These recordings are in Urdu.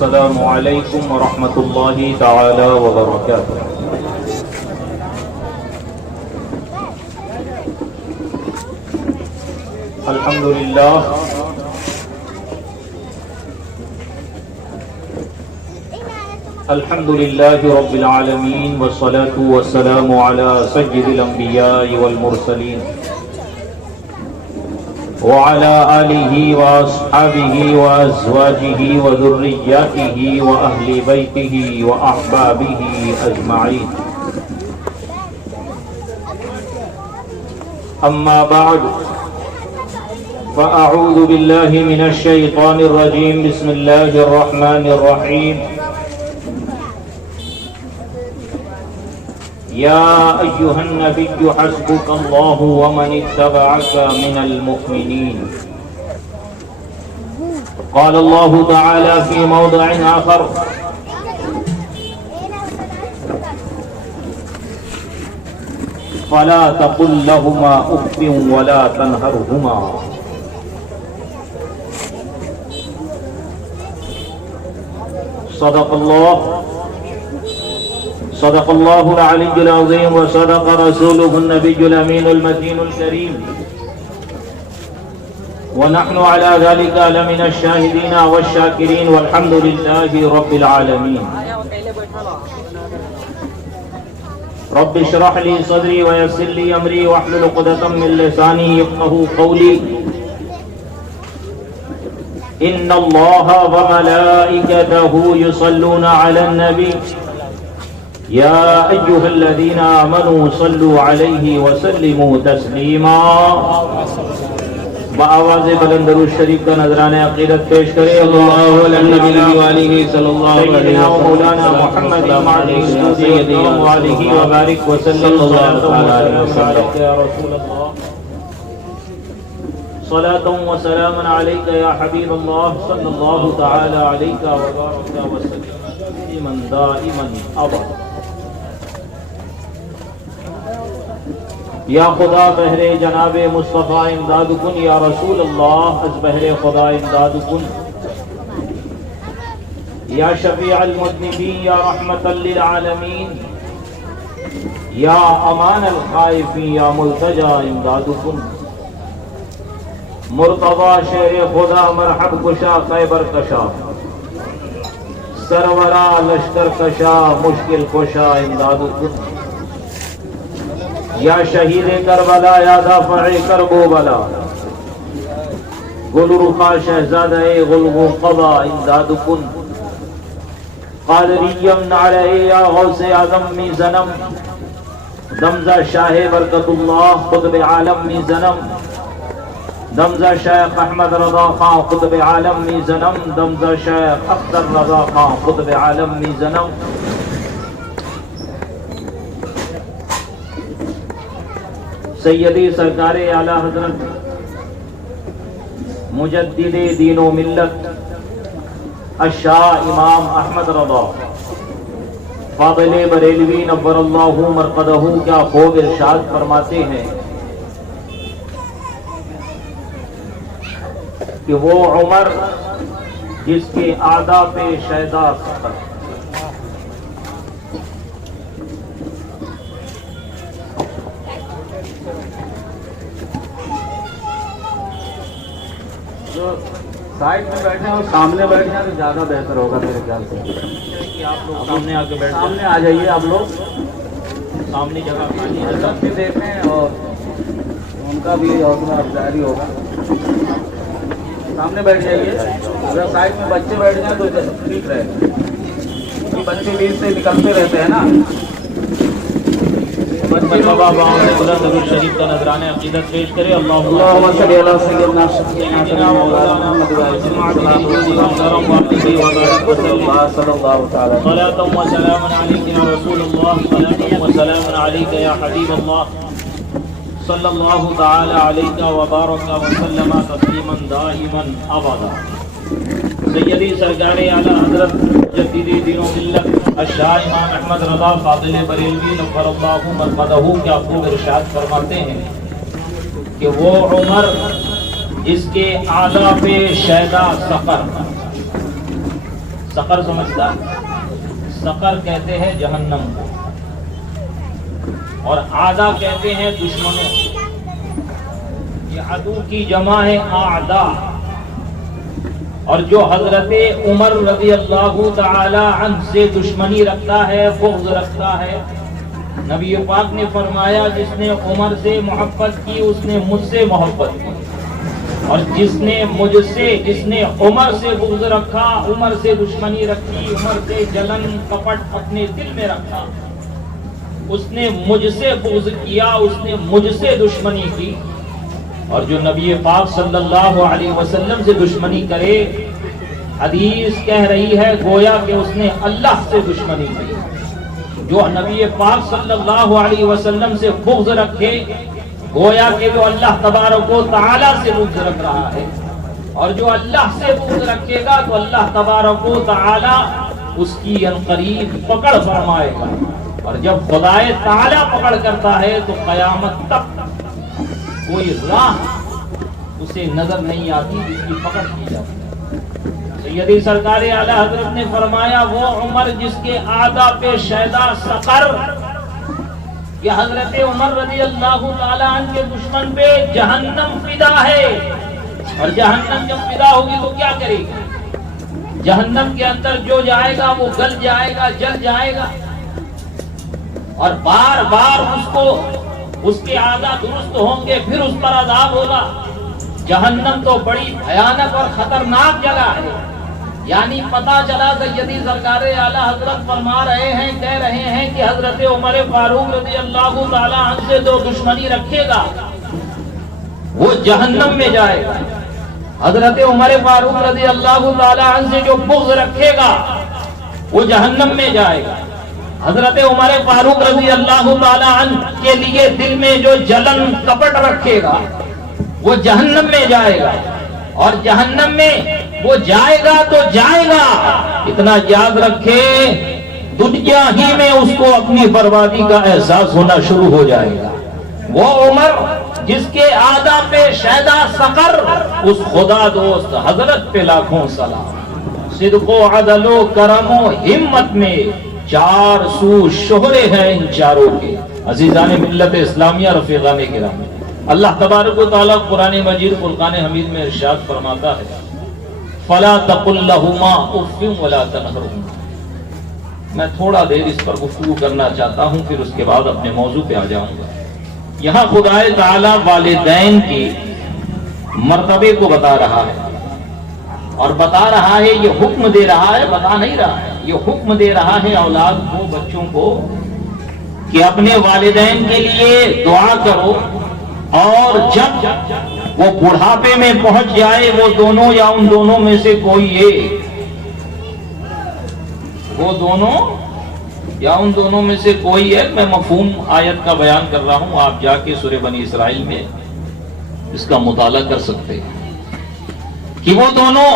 السلام علیکم ورحمۃ اللہ تعالی وبرکاتہ۔ الحمد للہ الحمد للہ رب العالمین والصلاة والسلام علی سید الانبیاء والمرسلین وعلى آله وأصحابه وأزواجه وذرياته وأهل بيته وأحبابه أجمعين. أما بعد فأعوذ بالله من الشيطان الرجيم. بسم الله الرحمن الرحيم. يا أيها النبي حسبك الله ومن اتبعك من المؤمنين. قال الله تعالى في موضع آخر: فلا تقل لهما أف ولا تنهرهما. صدق الله العلي العظيم وصدق رسوله النبي الأمين المتين الكريم، ونحن على ذلك لمن الشاهدين والشاكرين، والحمد لله رب العالمين. رب اشرح لي صدري ويسر لي أمري واحلل عقدة من لساني يفقهوا قولي. إن الله وملائكته يصلون على النبي يا أيها الذين آمنوا صلوا عليه وسلموا تسليما. بآواز بلند درود شریف کا نذرانہ عقیدت پیش کرے. اللہ علیہ وآلہ صلی اللہ علیہ وسلم مولانا محمد سیدنا وآلہ وبارک وسلم. یا رسول اللہ صلاة وسلام علیک یا حبیب اللہ صلی اللہ تعالی علیک وبارک وسلم دائما ابدا. یا خدا بہر جناب مصطفیٰ امداد کن. یا رسول اللہ از بہر خدا امداد کن. یا شفیع المذنبین یا رحمت للعالمین. یا امان الخائفین یا ملتجا امداد کن. مرتضی شیر خدا مرحب کشا خیبر کشا، سرورا لشکر کشا مشکل کشا امداد کن. یا شہید کربلا یا دافع کرب و بلا، گل رخا شہزادہ غلب و قضا امداد کن. قادریم نعرہ یا غوث اعظم می زنم، دمزہ شاہ برکت اللہ قطب عالم می زنم. دمزہ شیخ احمد رضا خان قطب عالم می زنم. دمزہ شیخ اختر رضا خان قطب عالم می زنم. سیدی سرکار اعلی حضرت مجدد دین و ملت الشاہ امام احمد رضا فاضل بریلوی نور اللہ مرقدہ کیا خوب ارشاد فرماتے ہیں کہ وہ عمر جس کے آداب پہ شیدا سفر. جو سائڈ میں بیٹھے ہیں اور سامنے بیٹھے ہیں تو زیادہ بہتر ہوگا میرے خیال سے کہ آپ لوگ سامنے آ کے بیٹھ سامنے آ جائیے. آپ لوگ سامنے جگہ خالی ہے سب بھی دیکھیں اور ان کا بھی حوصلہ افزائی ہوگا. سامنے بیٹھ جائیے. اگر سائڈ میں بچے بیٹھ جائیں تو ٹھیک رہے گا کیونکہ بچے بیچ سے نکلتے رہتے ہیں نا. مرحبا بلند درود شریف کا نذرانہ عقیدت پیش کرے. اللہم صلی علی سیدنا مولانا محمد صلی اللہ تعالی صلاۃ و سلام علیک یا رسول اللہ. صلاۃ و سلام علیک یا حبیب اللہ صلی اللہ تعالی علیک وبارک وسلم تسلیما دائما ابدا. سیدی سرکار اعلی حضرت مجدد دین و ملت الشاہ امام احمد رضا فاضل بریلوی نور اللہ مرقدہ کیا خوب ارشاد فرماتے ہیں کہ وہ عمر جس کے آداب شیدا سفر. سقر سمجھتا؟ سقر کہتے ہیں جہنم کو، اور اعداء کہتے ہیں دشمنوں۔ یہ عدو کی جمع ہے اعداء۔ اور جو حضرت عمر رضی اللہ تعالی عنہ سے دشمنی رکھتا ہے، بغض رکھتا ہے، نبی پاک نے فرمایا جس نے عمر سے محبت کی اس نے مجھ سے محبت کی، اور جس نے عمر سے بغض رکھا، عمر سے دشمنی رکھی، عمر سے جلن کپٹ اپنے دل میں رکھا، اس نے مجھ سے بغض کیا، اس نے مجھ سے دشمنی کی۔ اور جو نبی پاک صلی اللہ علیہ وسلم سے دشمنی کرے، حدیث کہہ رہی ہے گویا کہ اس نے اللہ سے دشمنی کی۔ جو نبی پاک صلی اللہ علیہ وسلم سے بغض رکھے، گویا کہ وہ اللہ تبارک و تعالی سے بغض رکھ رہا ہے، اور جو اللہ سے بغض رکھے گا تو اللہ تبارک و تعالی اس کی عنقریب پکڑ فرمائے گا، اور جب خدائے تعالی پکڑ کرتا ہے تو قیامت تک کوئی راہ اسے نظر نہیں آتی جس کی پکڑ کی جاتی ہے۔ سیدی سرکار اعلی حضرت نے فرمایا وہ عمر جس کے اعداء پہ شیدا سقر، یہ حضرت عمر رضی اللہ تعالی عنہ کے دشمن پہ جہنم فدا ہے، اور جہنم جب فدا ہوگی تو کیا کرے گی؟ جہنم کے اندر جو جائے گا وہ گل جائے گا، جل جائے گا، اور بار بار اس کے اعداء درست ہوں گے، پھر اس پر عذاب ہوگا۔ جہنم تو بڑی بھیانک اور خطرناک جگہ ہے، یعنی پتہ چلا سیدی سرکار اعلی حضرت فرما رہے ہیں، کہہ رہے ہیں کہ حضرت عمر فاروق رضی اللہ تعالی عنہ سے جو دشمنی رکھے گا وہ جہنم میں جائے گا، حضرت عمر فاروق رضی اللہ تعالی عنہ سے جو بغض رکھے گا وہ جہنم میں جائے گا، حضرت عمر فاروق رضی اللہ تعالی عنہ کے لیے دل میں جو جلن کپٹ رکھے گا وہ جہنم میں جائے گا، اور جہنم میں وہ جائے گا تو جائے گا، اتنا یاد رکھے دنیا ہی میں اس کو اپنی بربادی کا احساس ہونا شروع ہو جائے گا۔ وہ عمر جس کے اعداء پہ شیدا سقر، اس خدا دوست حضرت پہ لاکھوں سلام۔ صدق و عدل و کرم و ہمت میں چار سو شہرے ہیں ان چاروں کے۔ عزیزان ملت اسلامیہ، رفیقان کرام، اللہ تبارک و تعالیٰ قرآن مجید فرقان حمید میں ارشاد فرماتا ہے فَلَا تَقُلْ لَهُمَا أُفٍّ وَلَا تَنْهَرْهُمَا۔ میں تھوڑا دیر اس پر گفتگو کرنا چاہتا ہوں، پھر اس کے بعد اپنے موضوع پہ آ جاؤں گا۔ یہاں خدائے تعالیٰ والدین کی مرتبے کو بتا رہا ہے، اور بتا رہا ہے، یہ حکم دے رہا ہے، بتا نہیں رہا ہے، یہ حکم دے رہا ہے اولاد کو، بچوں کو، کہ اپنے والدین کے لیے دعا کرو، اور جب وہ بڑھاپے میں پہنچ جائے وہ دونوں یا ان دونوں میں سے کوئی ایک، وہ دونوں یا ان دونوں میں سے کوئی ایک، میں مفہوم آیت کا بیان کر رہا ہوں، آپ جا کے سورہ بنی اسرائیل میں اس کا مطالعہ کر سکتے ہیں کہ وہ دونوں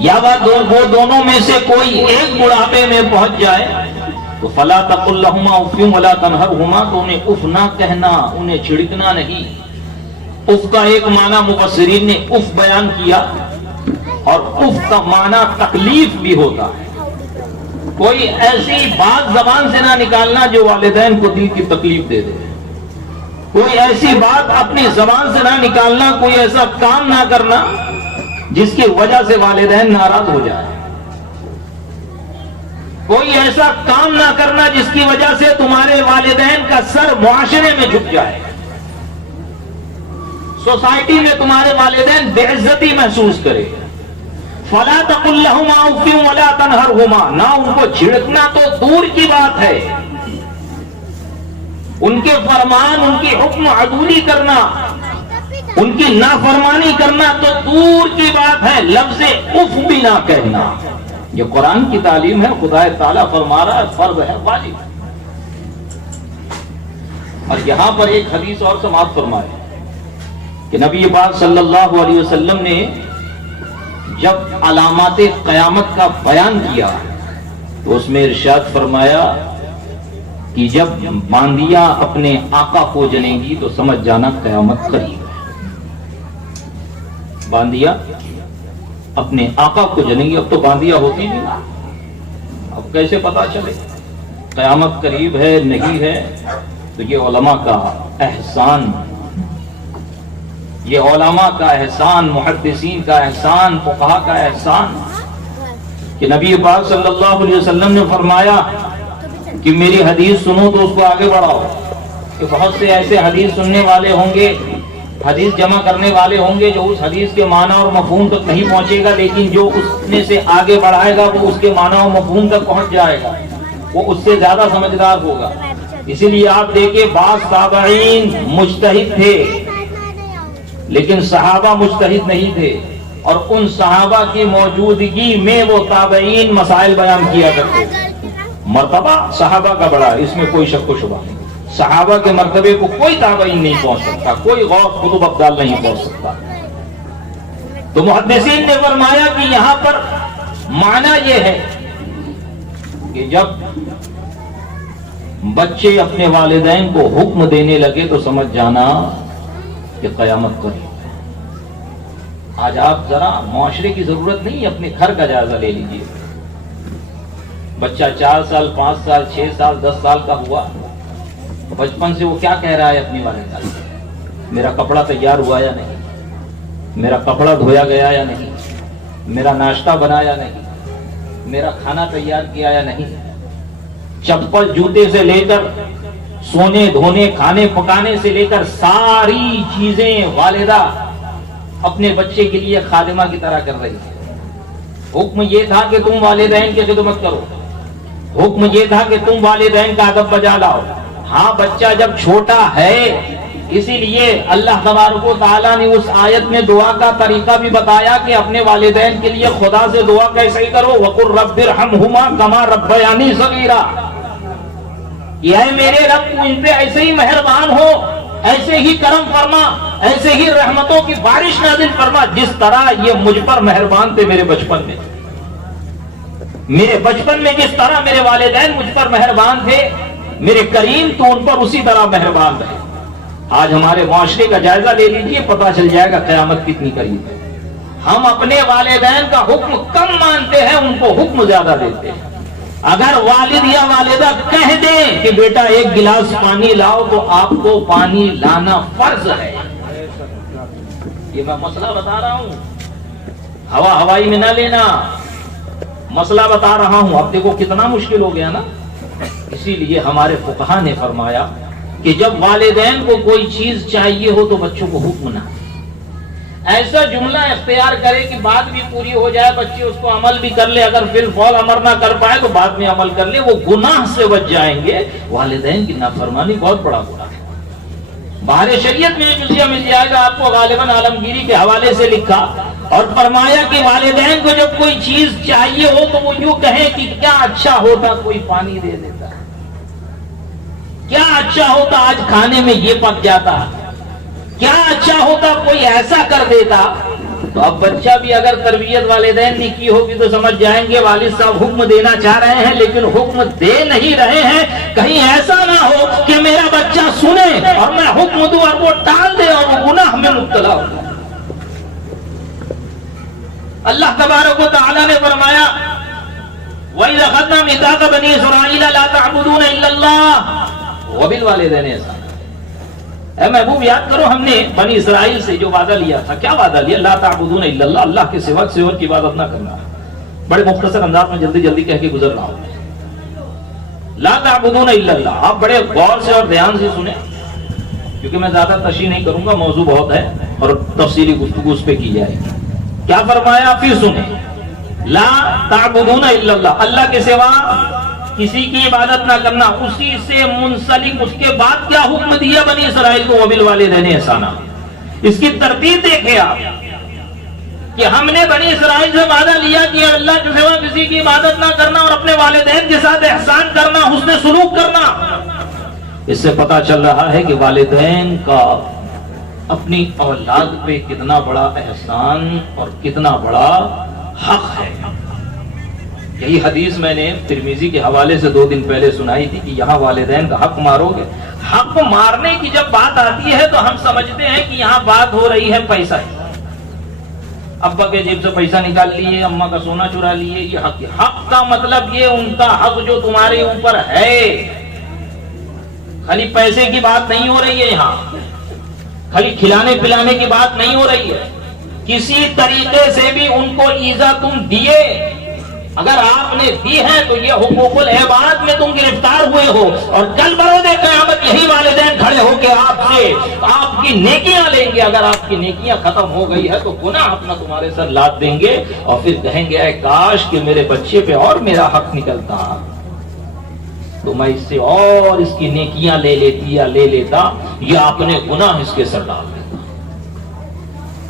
یا وہ دونوں میں سے کوئی ایک بڑھاپے میں پہنچ جائے تو فَلَا تَقُلْ لَهُمَا أُفٍّ وَلَا تَنْهَرْهُمَا، تو انہیں اف نہ کہنا، انہیں چھڑکنا نہیں۔ اف کا ایک معنی مفسرین نے اف بیان کیا، اور اف کا معنی تکلیف بھی ہوتا ہے۔ کوئی ایسی بات زبان سے نہ نکالنا جو والدین کو دل کی تکلیف دے دے، کوئی ایسی بات اپنی زبان سے نہ نکالنا، کوئی ایسا کام نہ کرنا جس کی وجہ سے والدین ناراض ہو جائے، کوئی ایسا کام نہ کرنا جس کی وجہ سے تمہارے والدین کا سر معاشرے میں جھک جائے، سوسائٹی میں تمہارے والدین بے عزتی محسوس کرے۔ فَلَا تَقُلْ لَهُمَا أُفٍّ وَلَا تَنْهَرْهُمَا، نہ ان کو جھڑکنا تو دور کی بات ہے، ان کے فرمان، ان کی حکم عدولی کرنا، ان کی نافرمانی کرنا تو دور کی بات ہے، لفظ اف بھی نہ کہنا۔ یہ قرآن کی تعلیم ہے، خدا تعالیٰ فرما رہا ہے، فرض ہے، واجب۔ اور یہاں پر ایک حدیث اور سماعت فرمائے کہ نبی پاک صلی اللہ علیہ وسلم نے جب علامات قیامت کا بیان کیا تو اس میں ارشاد فرمایا کہ جب باندیاں اپنے آقا کو جنیں گی تو سمجھ جانا قیامت قریب ہے۔ باندیاں اپنے آقا کو جانیں گے. اب تو باندیاں ہوتی نہیں, اب کیسے پتا چلے قیامت قریب ہے نہیں ہے؟ تو یہ علماء کا احسان, یہ علماء کا احسان, محدثین کا احسان, فقہا کا احسان کہ نبی پاک صلی اللہ علیہ وسلم نے فرمایا کہ میری حدیث سنو تو اس کو آگے بڑھاؤ. کہ بہت سے ایسے حدیث سننے والے ہوں گے, حدیث جمع کرنے والے ہوں گے, جو اس حدیث کے معنی اور مفہوم تک نہیں پہنچے گا, لیکن جو اس میں سے آگے بڑھائے گا وہ اس کے معنی اور مفہوم تک پہنچ جائے گا, وہ اس سے زیادہ سمجھدار ہوگا. اسی لیے آپ دیکھیں بعض تابعین مجتہد تھے لیکن صحابہ مجتہد نہیں تھے, اور ان صحابہ کی موجودگی میں وہ تابعین مسائل بیان کیا کرتے تھے. مرتبہ صحابہ کا بڑا ہے, اس میں کوئی شک و شبہ نہیں. صحابہ کے مرتبے کو کوئی تابعین نہیں پہنچ سکتا, کوئی غوث قطب ابدال نہیں پہنچ سکتا. تو محدثین نے فرمایا کہ یہاں پر معنی یہ ہے کہ جب بچے اپنے والدین کو حکم دینے لگے تو سمجھ جانا کہ قیامت قریب ہے. آج آپ ذرا معاشرے کی ضرورت نہیں, اپنے گھر کا جائزہ لے لیجئے. بچہ 4 سال 5 سال 6 سال 10 سال کا ہوا, بچپن سے وہ کیا کہہ رہا ہے اپنی والدہ سے؟ میرا کپڑا تیار ہوا یا نہیں, میرا کپڑا دھویا گیا یا نہیں, میرا ناشتہ بنا یا نہیں, میرا کھانا تیار کیا یا نہیں. چپل جوتے سے لے کر سونے دھونے کھانے پکانے سے لے کر ساری چیزیں والدہ اپنے بچے کے لیے خادمہ کی طرح کر رہی ہے. حکم یہ تھا کہ تم والدین کی خدمت کرو, حکم یہ تھا کہ تم والدین کا ادب بجا لاؤ. ہاں بچہ جب چھوٹا ہے, اسی لیے اللہ تبارک و تعالیٰ نے اس آیت میں دعا کا طریقہ بھی بتایا کہ اپنے والدین کے لیے خدا سے دعا کیسے ہی کرو. وَقُلْ رَبِّ ارْحَمْهُمَا كَمَا رَبَّيَانِي صَغِيرًا, کہ اے میرے رب تو ان پہ ایسے ہی مہربان ہو, ایسے ہی کرم فرما, ایسے ہی رحمتوں کی بارش نازل فرما جس طرح یہ مجھ پر مہربان تھے میرے بچپن میں. میرے بچپن میں جس طرح میرے والدین مجھ پر مہربان تھے, میرے کریم تو ان پر اسی طرح مہربان رہے. آج ہمارے معاشرے کا جائزہ لے لیجئے, پتہ چل جائے گا قیامت کتنی قریب ہے. ہم اپنے والدین کا حکم کم مانتے ہیں, ان کو حکم زیادہ دیتے ہیں. اگر والد یا والدہ کہہ دیں کہ بیٹا 1 گلاس پانی لاؤ تو آپ کو پانی لانا فرض ہے. یہ میں مسئلہ بتا رہا ہوں, ہوائی میں نہ لینا, مسئلہ بتا رہا ہوں. اب دیکھو کتنا مشکل ہو گیا نا. اسی لیے ہمارے فقہا نے فرمایا کہ جب والدین کو کوئی چیز چاہیے ہو تو بچوں کو حکم نہ, ایسا جملہ اختیار کرے کہ بات بھی پوری ہو جائے, بچے اس کو عمل بھی کر لے, اگر فی الفور امر نہ کر پائے تو بعد میں عمل کر لے, وہ گناہ سے بچ جائیں گے. والدین کی نافرمانی بہت بڑا گناہ ہے. باہر شریعت میں جزیہ مل جائے گا آپ کو, غالباً عالمگیری کے حوالے سے لکھا اور فرمایا کہ والدین کو جب کوئی چیز چاہیے ہو تو وہ یوں کہیں کہ کیا اچھا ہوتا کوئی پانی دے دیتا, کیا اچھا ہوتا آج کھانے میں یہ پک جاتا, کیا اچھا ہوتا کوئی ایسا کر دیتا. تو اب بچہ بھی اگر تربیت والدین نے کی ہوگی تو سمجھ جائیں گے والد صاحب حکم دینا چاہ رہے ہیں لیکن حکم دے نہیں رہے ہیں. کہیں ایسا نہ ہو کہ میرا بچہ سنے اور میں حکم دوں اور وہ ٹال دے اور وہ گناہ میں مبتلا ہو. اللہ تبارک و تعالی نے فرمایا وَإِذْ أَخَذْنَا مِيثَاقَ بَنِي إِسْرَائِيلَ لَا تَعْبُدُونَ إِلَّا اللَّهَ وَبِالْوَالِدَيْنِ إِحْسَانًا. اے محبوب یاد کرو ہم نے بنی اسرائیل سے جو وعدہ لیا تھا. کیا وعدہ لیا؟ لا تعبدون الا اللہ, اللہ کے سوا کسی اور کی عبادت نہ کرنا. بڑے مختصر انداز میں جلدی جلدی کہہ کے گزر رہا ہوں. لا تعبدون الا اللہ, آپ بڑے غور سے اور دھیان سے سنیں کیونکہ میں زیادہ تشریح نہیں کروں گا, موضوع بہت ہے اور تفصیلی گفتگو اس پہ کی جائے گی. کیا فرمایا پھر سنیں, لا تعبدون الا اللہ, اللہ کے سوا کسی کی عبادت نہ کرنا. اسی سے منسلک اس کے بعد کیا حکم دیا بنی اسرائیل کو؟ وبالوالدین احسانا. اس کی ترتیب دیکھیں آپ کہ ہم نے بنی اسرائیل سے وعدہ لیا کہ اللہ کے سوا کسی کی عبادت نہ کرنا اور اپنے والدین کے ساتھ احسان کرنا, حسن سلوک کرنا. اس سے پتا چل رہا ہے کہ والدین کا اپنی اولاد پہ کتنا بڑا احسان اور کتنا بڑا حق ہے. یہی حدیث میں نے ترمذی کے حوالے سے 2 دن پہلے سنائی تھی کہ یہاں والدین کا حق مارو گے. حق مارنے کی جب بات آتی ہے تو ہم سمجھتے ہیں کہ یہاں بات ہو رہی ہے پیسہ. ابا کے جیب سے پیسہ نکال لیے، اماں کا سونا چرا لیے، یہ حق ہے۔ حق کا مطلب یہ ان کا حق جو تمہارے اوپر ہے، خالی پیسے کی بات نہیں ہو رہی ہے یہاں، خالی کھلانے پلانے کی بات نہیں ہو رہی ہے، کسی طریقے سے بھی ان کو ایذا تم دیے، اگر آپ نے دی ہے تو یہ حقوق العباد میں تم گرفتار ہوئے ہو، اور کل بروز قیامت یہی والدین کھڑے ہو کے آپ سے آپ کی نیکیاں لیں گے۔ اگر آپ کی نیکیاں ختم ہو گئی ہے تو گناہ اپنا تمہارے سر لاد دیں گے، اور پھر کہیں گے اے کاش کہ میرے بچے پہ اور میرا حق نکلتا تو میں اس سے اور اس کی نیکیاں لے لیتی یا لے لیتا، یا اپنے گناہ اس کے سر ڈال دیتا۔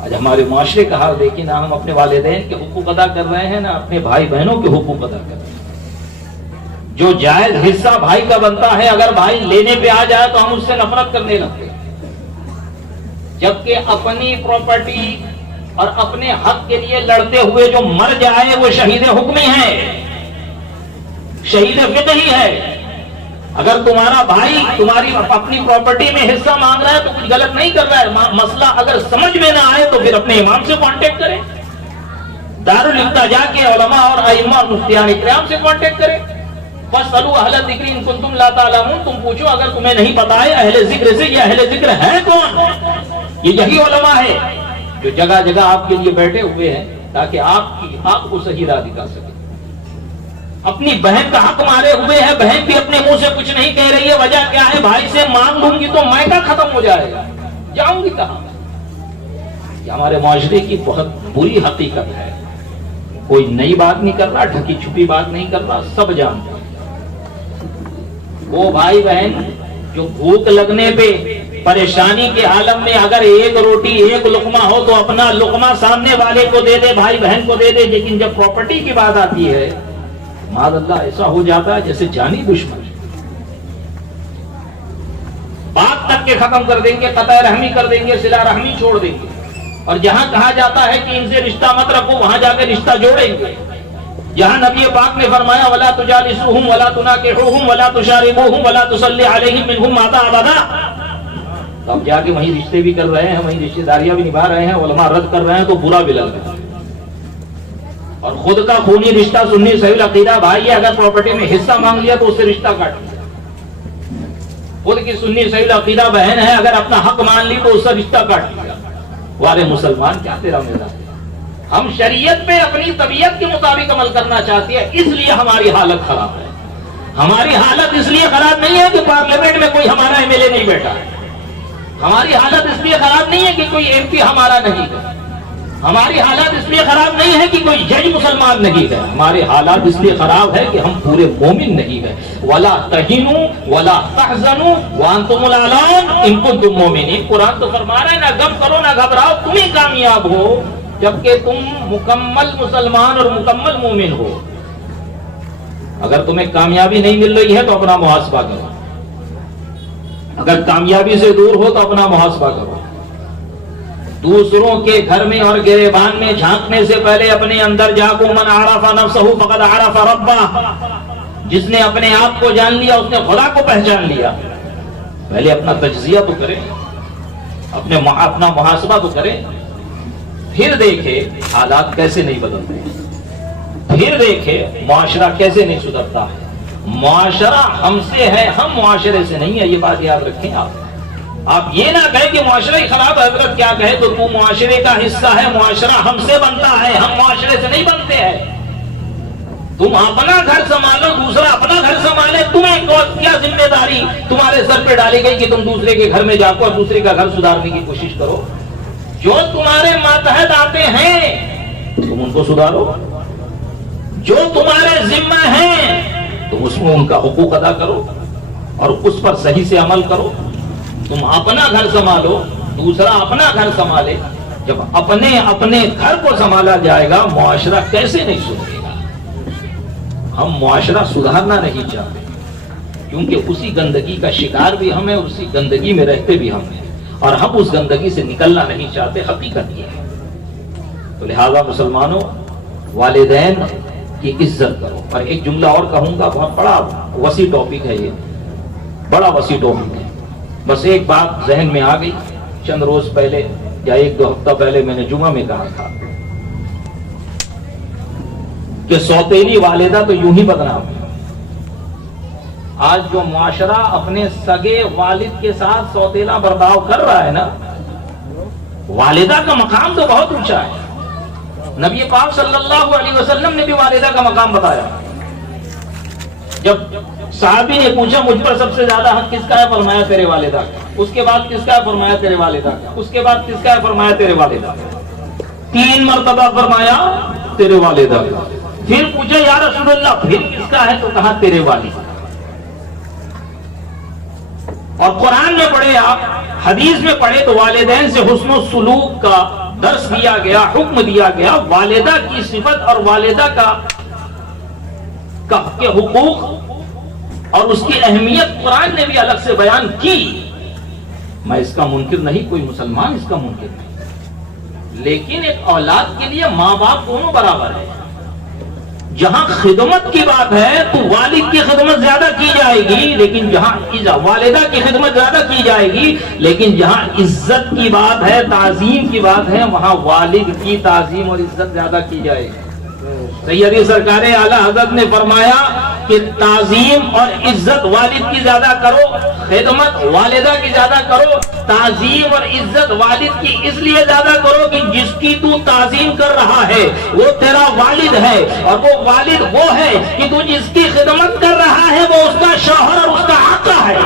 آج ہمارے معاشرے کا حال دیکھیں نا، ہم اپنے والدین کے حقوق ادا کر رہے ہیں، نا اپنے بھائی بہنوں کے حقوق ادا کر رہے ہیں۔ جو جائز حصہ بھائی کا بنتا ہے، اگر بھائی لینے پہ آ جائے تو ہم اس سے نفرت کرنے لگتے ہیں، جبکہ اپنی پراپرٹی اور اپنے حق کے لیے لڑتے ہوئے جو مر جائے وہ شہید حکمی ہے، شہید فقہی ہے۔ اگر تمہارا بھائی تمہاری اپنی پراپرٹی میں حصہ مانگ رہا ہے تو کچھ غلط نہیں کر رہا ہے، مسئلہ اگر سمجھ میں نہ آئے تو پھر اپنے امام سے کانٹیکٹ کریں، دارالفتہ جا کے علماء اور ائمہ اور مفتیان اکرام سے کانٹیکٹ کریں۔ فاسألوا اہل الذکر ان کنتم لا تعلمون، تم پوچھو اگر تمہیں نہیں پتا ہے اہل ذکر سے، یہ اہل ذکر ہے کون؟ یہ یہی علماء ہے جو جگہ جگہ آپ کے لیے بیٹھے ہوئے ہیں تاکہ آپ کو صحیح راہ دکھا سکے۔ اپنی بہن کا حق مارے ہوئے ہے، بہن بھی اپنے منہ سے کچھ نہیں کہہ رہی ہے، وجہ کیا ہے؟ بھائی سے مانگ لوں گی تو مائکا ختم ہو جائے گا، جاؤں گی کہاں؟ یہ ہمارے معاشرے کی بہت بری حقیقت ہے، کوئی نئی بات نہیں کر رہا، ڈھکی چھپی بات نہیں کر رہا، سب جانتے ہیں۔ وہ بھائی بہن جو بھوک لگنے پہ پریشانی کے عالم میں اگر ایک روٹی ایک لقمہ ہو تو اپنا لقمہ سامنے والے کو دے دے، بھائی بہن کو دے دے، لیکن جب پراپرٹی کی بات آتی ہے معاذ اللہ ایسا ہو جاتا ہے جیسے جانی دشمن، بات تک کے ختم کر دیں گے، قطع رحمی کر دیں گے، صلہ رحمی چھوڑ دیں گے، اور جہاں کہا جاتا ہے کہ ان سے رشتہ مت رکھو وہاں جا کے رشتہ جوڑیں گے۔ جہاں نبی پاک نے فرمایا ولا تجالسوہم ولا تناکحوہم ولا تشاربوہم ولا تصلی علیہم منہم مات ابدا، تو اب جا کے وہیں رشتے بھی کر رہے ہیں، وہیں رشتہ داریاں بھی نبھا رہے ہیں، علماء رد کر رہے ہیں تو برا بھی لگ رہا ہے۔ اور خود کا خونی رشتہ سنی صحیح العقیدہ بھائی ہے، اگر پراپرٹی میں حصہ مانگ لیا تو اس سے رشتہ کاٹ لیا۔ خود کی سنی صحیح العقیدہ بہن ہے، اگر اپنا حق مان لی تو اس سے رشتہ کاٹ لیا۔ وارے مسلمان کیا تیرا میرا؟ ہم شریعت پہ اپنی طبیعت کے مطابق عمل کرنا چاہتے ہیں، اس لیے ہماری حالت خراب ہے۔ ہماری حالت اس لیے خراب نہیں ہے کہ پارلیمنٹ میں کوئی ہمارا ایم ایل اے نہیں بیٹھا ہے، ہماری حالت اس لیے خراب نہیں ہے کہ کوئی ایم پی ہمارا نہیں ہے، ہماری حالت اس لیے خراب نہیں ہے کہ کوئی جج مسلمان نہیں ہے، ہماری حالات اس لیے خراب ہے کہ ہم پورے مومن نہیں ہیں۔ وَلَا تَهِنُوا وَلَا تَحْزَنُوا وَأَنْتُمُ الْأَعْلَوْنَ إِن كُنتُم مُؤْمِنِينَ۔ قرآن تو فرما رہا ہے نہ غم کرو نہ گھبراؤ، تم ہی کامیاب ہو جبکہ تم مکمل مسلمان اور مکمل مومن ہو۔ اگر تمہیں کامیابی نہیں مل رہی ہے تو اپنا محاسبہ کرو، اگر کامیابی سے دور ہو تو اپنا محاسبہ کرو۔ دوسروں کے گھر میں اور گریبان میں جھانکنے سے پہلے اپنے اندر جھانکو۔ من عرف نفسہ فقد عرف ربہ، جس نے اپنے آپ کو جان لیا اس نے خدا کو پہچان لیا۔ پہلے اپنا تجزیہ تو کرے، اپنا محاسبہ تو کرے، پھر دیکھے حالات کیسے نہیں بدلتے، پھر دیکھے معاشرہ کیسے نہیں سدھرتا ہے۔ معاشرہ ہم سے ہے، ہم معاشرے سے نہیں ہے، یہ بات یاد رکھیں آپ یہ نہ کہیں کہ معاشرہ ہی خراب ہے، حضرت کیا کہے تو تو معاشرے کا حصہ ہے، معاشرہ ہم سے بنتا ہے، ہم معاشرے سے نہیں بنتے ہیں۔ تم اپنا گھر سنبھالو، دوسرا اپنا گھر سنبھالے، تمہیں کیا ذمہ داری تمہارے سر پہ ڈالی گئی کہ تم دوسرے کے گھر میں جا کر دوسرے کا گھر سدھارنے کی کوشش کرو؟ جو تمہارے ماتحت آتے ہیں تم ان کو سدھارو، جو تمہارے ذمہ ہیں تم اس میں ان کا حقوق ادا کرو اور اس پر صحیح سے عمل کرو۔ تم اپنا گھر سنبھالو، دوسرا اپنا گھر سنبھالے۔ جب اپنے گھر کو سنبھالا جائے گا معاشرہ کیسے نہیں سدھرے گا؟ ہم معاشرہ سدھارنا نہیں چاہتے کیونکہ اسی گندگی کا شکار بھی ہم ہیں، اسی گندگی میں رہتے بھی ہم ہیں، اور ہم اس گندگی سے نکلنا نہیں چاہتے۔ حقیقت یہ ہے۔ تو لہذا مسلمانوں، والدین کی عزت کرو۔ اور ایک جملہ اور کہوں گا، بہت بڑا وسیع ٹاپک ہے، یہ بڑا وسیع ٹاپک ہے، بس ایک بات ذہن میں آ گئی۔ چند روز پہلے یا 1-2 ہفتہ پہلے میں نے جمعہ میں کہا تھا کہ سوتیلی والدہ تو یوں ہی بدنام ہے۔ آج جو معاشرہ اپنے سگے والد کے ساتھ سوتیلا برتاؤ کر رہا ہے نا، والدہ کا مقام تو بہت اونچا ہے۔ نبی پاک صلی اللہ علیہ وسلم نے بھی والدہ کا مقام بتایا۔ جب صحابی نے پوچھا مجھ پر سب سے زیادہ حق کس کا ہے، فرمایا تیرے والدہ کا۔ اس کے بعد کس کا ہے، فرمایا تیرے والدہ کا۔ اس کے بعد کس کا ہے، فرمایا تیرے والدہ کا۔ 3 مرتبہ فرمایا تیرے والدہ کا۔ پھر پوچھا یا رسول اللہ پھر کس کا ہے، تو کہا تیرے والد کا۔ اور قرآن میں پڑھے آپ، حدیث میں پڑھے تو والدین سے حسن و سلوک کا درس دیا گیا، حکم دیا گیا۔ والدہ کی صفت اور والدہ کے حقوق اور اس کی اہمیت قرآن نے بھی الگ سے بیان کی۔ میں اس کا منکر نہیں، کوئی مسلمان اس کا منکر نہیں، لیکن ایک اولاد کے لیے ماں باپ دونوں برابر ہیں۔ جہاں خدمت کی بات ہے تو والد کی خدمت زیادہ کی جائے گی، لیکن جہاں والدہ کی خدمت زیادہ کی جائے گی، لیکن جہاں عزت کی بات ہے، تعظیم کی بات ہے، وہاں والد کی تعظیم اور عزت زیادہ کی جائے گی۔ سیدی سرکار اعلیٰ حضرت نے فرمایا کہ تعظیم اور عزت والد کی زیادہ کرو، خدمت والدہ کی زیادہ کرو۔ تعظیم اور عزت والد کی اس لیے زیادہ کرو کہ جس کی تو تعظیم کر رہا ہے وہ تیرا والد ہے، اور وہ والد وہ ہے کہ تو جس کی خدمت کر رہا ہے وہ اس کا شوہر اور اس کا آقا ہے۔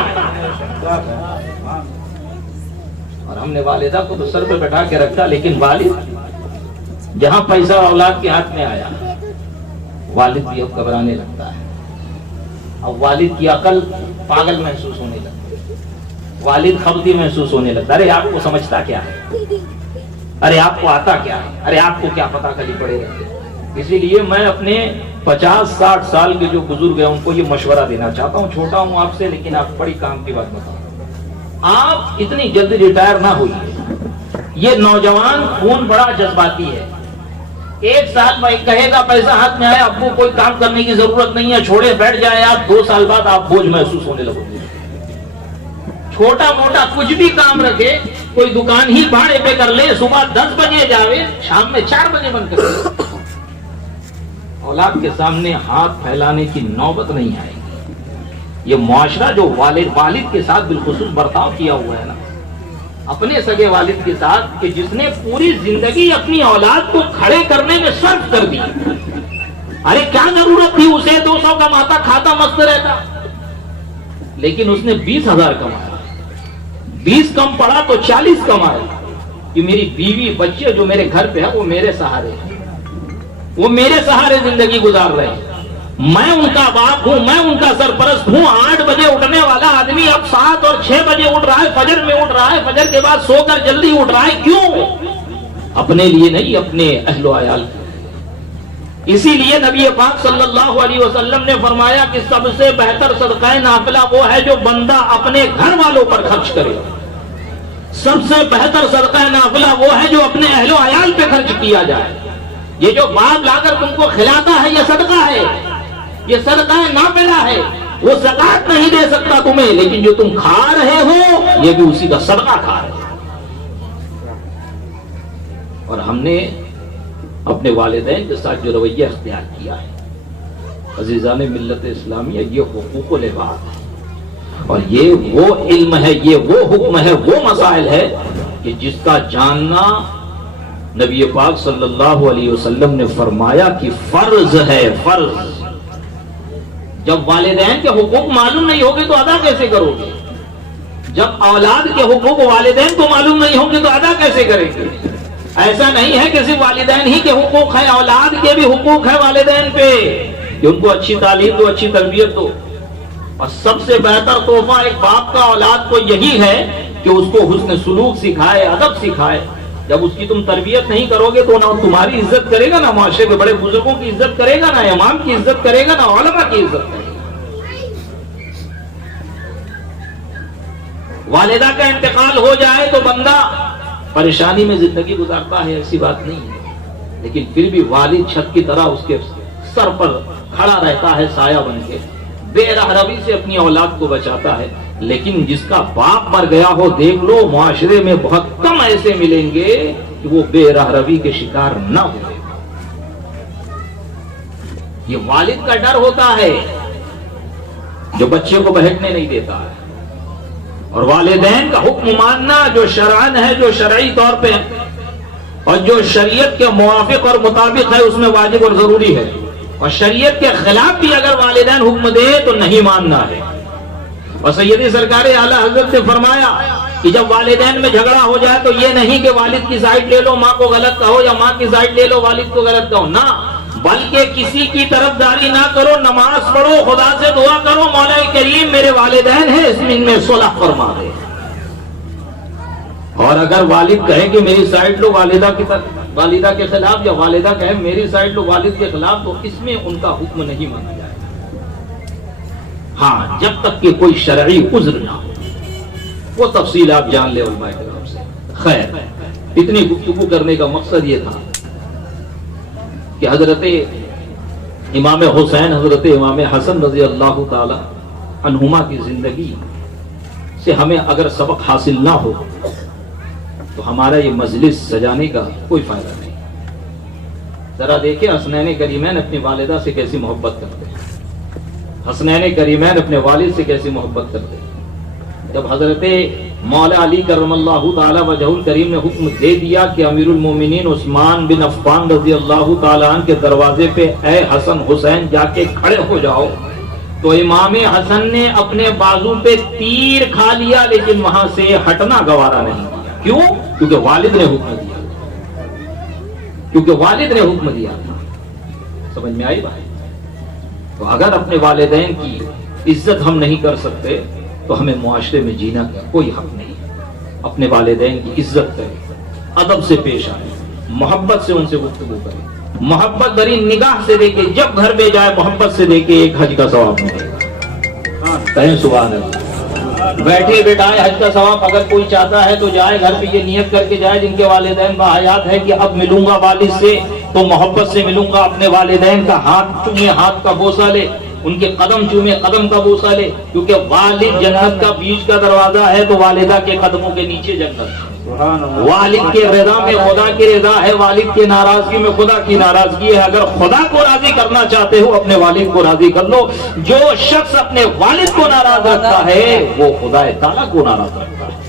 اور ہم نے والدہ کو تو سر پہ بٹھا کے رکھا، لیکن والد جہاں پیسہ اولاد کے ہاتھ میں آیا، والد بھی اب گھبرانے لگتا ہے۔ اب والد کی عقل پاگل محسوس ہونے لگتی ہے، والد خبتی محسوس ہونے لگتا ہے۔ ارے آپ کو سمجھتا کیا ہے، ارے آپ کو آتا کیا ہے، ارے آپ کو کیا پتا کلی پڑے رہتے۔ اسی لیے میں اپنے 50-60 سال کے جو بزرگ ہیں ان کو یہ مشورہ دینا چاہتا ہوں، چھوٹا ہوں آپ سے لیکن آپ بڑی کام کی بات بتاؤں۔ آپ اتنی جلدی ریٹائر نہ ہوئیے، یہ نوجوان خون بڑا جذباتی ہے۔ 1 سال میں کہے گا پیسہ ہاتھ میں آیا، ابو کوئی کام کرنے کی ضرورت نہیں ہے، چھوڑے بیٹھ جائے آپ، 2 سال بعد آپ بوجھ محسوس ہونے لگو گے۔ چھوٹا موٹا کچھ بھی کام رکھے، کوئی دکان ہی بھاڑے پہ کر لے، صبح 10 بجے جاوے، شام میں 4 بجے بند کر لے، اولاد کے سامنے ہاتھ پھیلانے کی نوبت نہیں آئے گی۔ یہ معاشرہ جو والد کے ساتھ بالخصوص برتاؤ کیا ہوا ہے نا، اپنے سگے والد کے ساتھ، کہ جس نے پوری زندگی اپنی اولاد کو کھڑے کرنے میں صرف کر دی۔ ارے کیا ضرورت تھی اسے 200 کماتا کھاتا مست رہتا، لیکن اس نے 20,000 کمایا، 20 کم پڑا تو 40 کمایا کہ میری بیوی بچے جو میرے گھر پہ ہے وہ میرے سہارے ہیں، وہ میرے سہارے زندگی گزار رہے ہیں، میں ان کا باپ ہوں، میں ان کا سرپرست ہوں۔ 8 بجے اٹھنے والا آدمی اب 7 اور 6 بجے اٹھ رہا ہے، فجر میں اٹھ رہا ہے، فجر کے بعد سو کر جلدی اٹھ رہا ہے۔ کیوں؟ اپنے لیے نہیں، اپنے اہل و عیال کے۔ اسی لیے نبی پاک صلی اللہ علیہ وسلم نے فرمایا کہ سب سے بہتر صدقہ نافلہ وہ ہے جو بندہ اپنے گھر والوں پر خرچ کرے۔ سب سے بہتر صدقہ نافلہ وہ ہے جو اپنے اہل و عیال پہ خرچ کیا جائے۔ یہ جو باپ لا کر تم کو کھلاتا ہے یہ صدقہ ہے، یہ صدقہ نافلہ ہے۔ وہ زکات نہیں دے سکتا تمہیں، لیکن جو تم کھا رہے ہو یہ بھی اسی کا صدقہ کھا رہے ہو۔ اور ہم نے اپنے والدین کے ساتھ جو رویہ اختیار کیا ہے، عزیزان ملت اسلامیہ، یہ حقوق العباد ہے، اور یہ وہ علم ہے، یہ وہ حکم ہے، وہ مسائل ہے کہ جس کا جاننا نبی پاک صلی اللہ علیہ وسلم نے فرمایا کہ فرض ہے، فرض۔ جب والدین کے حقوق معلوم نہیں ہوگے تو ادا کیسے کرو گے؟ جب اولاد کے حقوق والدین کو معلوم نہیں ہوں گے تو ادا کیسے کریں گے؟ ایسا نہیں ہے کہ صرف والدین ہی کے حقوق ہیں، اولاد کے بھی حقوق ہیں والدین پہ، کہ ان کو اچھی تعلیم دو، اچھی تربیت دو۔ اور سب سے بہتر تحفہ ایک باپ کا اولاد کو یہی ہے کہ اس کو حسن سلوک سکھائے، ادب سکھائے۔ جب اس کی تم تربیت نہیں کرو گے تو نہ تمہاری عزت کرے گا، نہ معاشرے کے بڑے بزرگوں کی عزت کرے گا، نہ امام کی عزت کرے گا، نہ علماء کی عزت کرے گا۔ والدہ کا انتقال ہو جائے تو بندہ پریشانی میں زندگی گزارتا ہے، ایسی بات نہیں ہے، لیکن پھر بھی والد چھت کی طرح اس کے سر پر کھڑا رہتا ہے سایہ بن کے، بے رہ روی سے اپنی اولاد کو بچاتا ہے۔ لیکن جس کا باپ مر گیا ہو، دیکھ لو معاشرے میں بہت کم ایسے ملیں گے کہ وہ بے رہ روی کے شکار نہ ہوئے۔ یہ والد کا ڈر ہوتا ہے جو بچے کو بہٹنے نہیں دیتا ہے، اور والدین کا حکم ماننا جو شرعن ہے، جو شرعی طور پہ اور جو شریعت کے موافق اور مطابق ہے، اس میں واجب اور ضروری ہے، اور شریعت کے خلاف بھی اگر والدین حکم دے تو نہیں ماننا ہے۔ اور سیدی سرکار اعلیٰ حضرت نے فرمایا کہ جب والدین میں جھگڑا ہو جائے تو یہ نہیں کہ والد کی سائڈ لے لو، ماں کو غلط کہو، یا ماں کی سائڈ لے لو، والد کو غلط کہو، نہ، بلکہ کسی کی طرفداری نہ کرو، نماز پڑھو، خدا سے دعا کرو، مولا کریم میرے والدین ہیں، اس میں ان میں صلح فرما دے۔ اور اگر والد کہے کہ میری سائڈ لو والدہ کے خلاف، یا والدہ کہے میری سائڈ لو والد کے خلاف، تو اس میں ان کا حکم نہیں مانا جائے گا۔ ہاں، جب تک کہ کوئی شرعی عذر نہ ہو، وہ تفصیل آپ جان لے علماء کرام سے۔ خیر، اتنی گفتگو کرنے کا مقصد یہ تھا کہ حضرت امام حسین، حضرت امام حسن رضی اللہ تعالی عنہما کی زندگی سے ہمیں اگر سبق حاصل نہ ہو تو ہمارا یہ مجلس سجانے کا کوئی فائدہ نہیں۔ ذرا دیکھیں حسنین کریمین اپنی والدہ سے کیسی محبت کرتے ہیں، حسنین کریمین اپنے والد سے کیسی محبت کرتے ہیں۔ جب حضرت مولا علی کرم اللہ تعالی وجہ الکریم نے حکم دے دیا کہ امیر المومنین عثمان بن عفان رضی اللہ تعالی عنہ کے دروازے پہ اے حسن حسین جا کے کھڑے ہو جاؤ، تو امام حسن نے اپنے بازو پہ تیر کھا لیا، لیکن وہاں سے ہٹنا گوارا نہیں۔ کیوں؟ کیونکہ والد نے حکم دیا، کیونکہ والد نے حکم دیا تھا۔ سمجھ میں آئی بات؟ تو اگر اپنے والدین کی عزت ہم نہیں کر سکتے تو ہمیں معاشرے میں جینا کا کوئی حق نہیں۔ اپنے والدین کی عزت کریں، ادب سے پیش آئیں، محبت سے ان سے گفتگو کریں، محبت بھری نگاہ سے دیکھیں، جب گھر میں جائے محبت سے دیکھیں، ایک حج کا ثواب ملے گا۔ کہیں سبحان اللہ۔ بیٹھے بیٹھائے حج کا ثواب اگر کوئی چاہتا ہے تو جائے، گھر پہ یہ نیت کر کے جائے جن کے والدین باحیات ہے کہ اب ملوں گا والد سے تو محبت سے ملوں گا، اپنے والدین کا ہاتھ چومے، ہاتھ کا بوسہ لے، ان کے قدم چومے، قدم کا بوسہ لے، کیونکہ والد جنت کا بیچ کا دروازہ ہے تو والدہ کے قدموں کے نیچے جنت۔ والد کے رضا میں خدا کی رضا ہے، والد کی ناراضگی میں خدا کی ناراضگی ہے۔ اگر خدا کو راضی کرنا چاہتے ہو اپنے والد کو راضی کر لو۔ جو شخص اپنے والد کو ناراض رکھتا ہے وہ خدا تعالیٰ کو ناراض رکھتا ہے،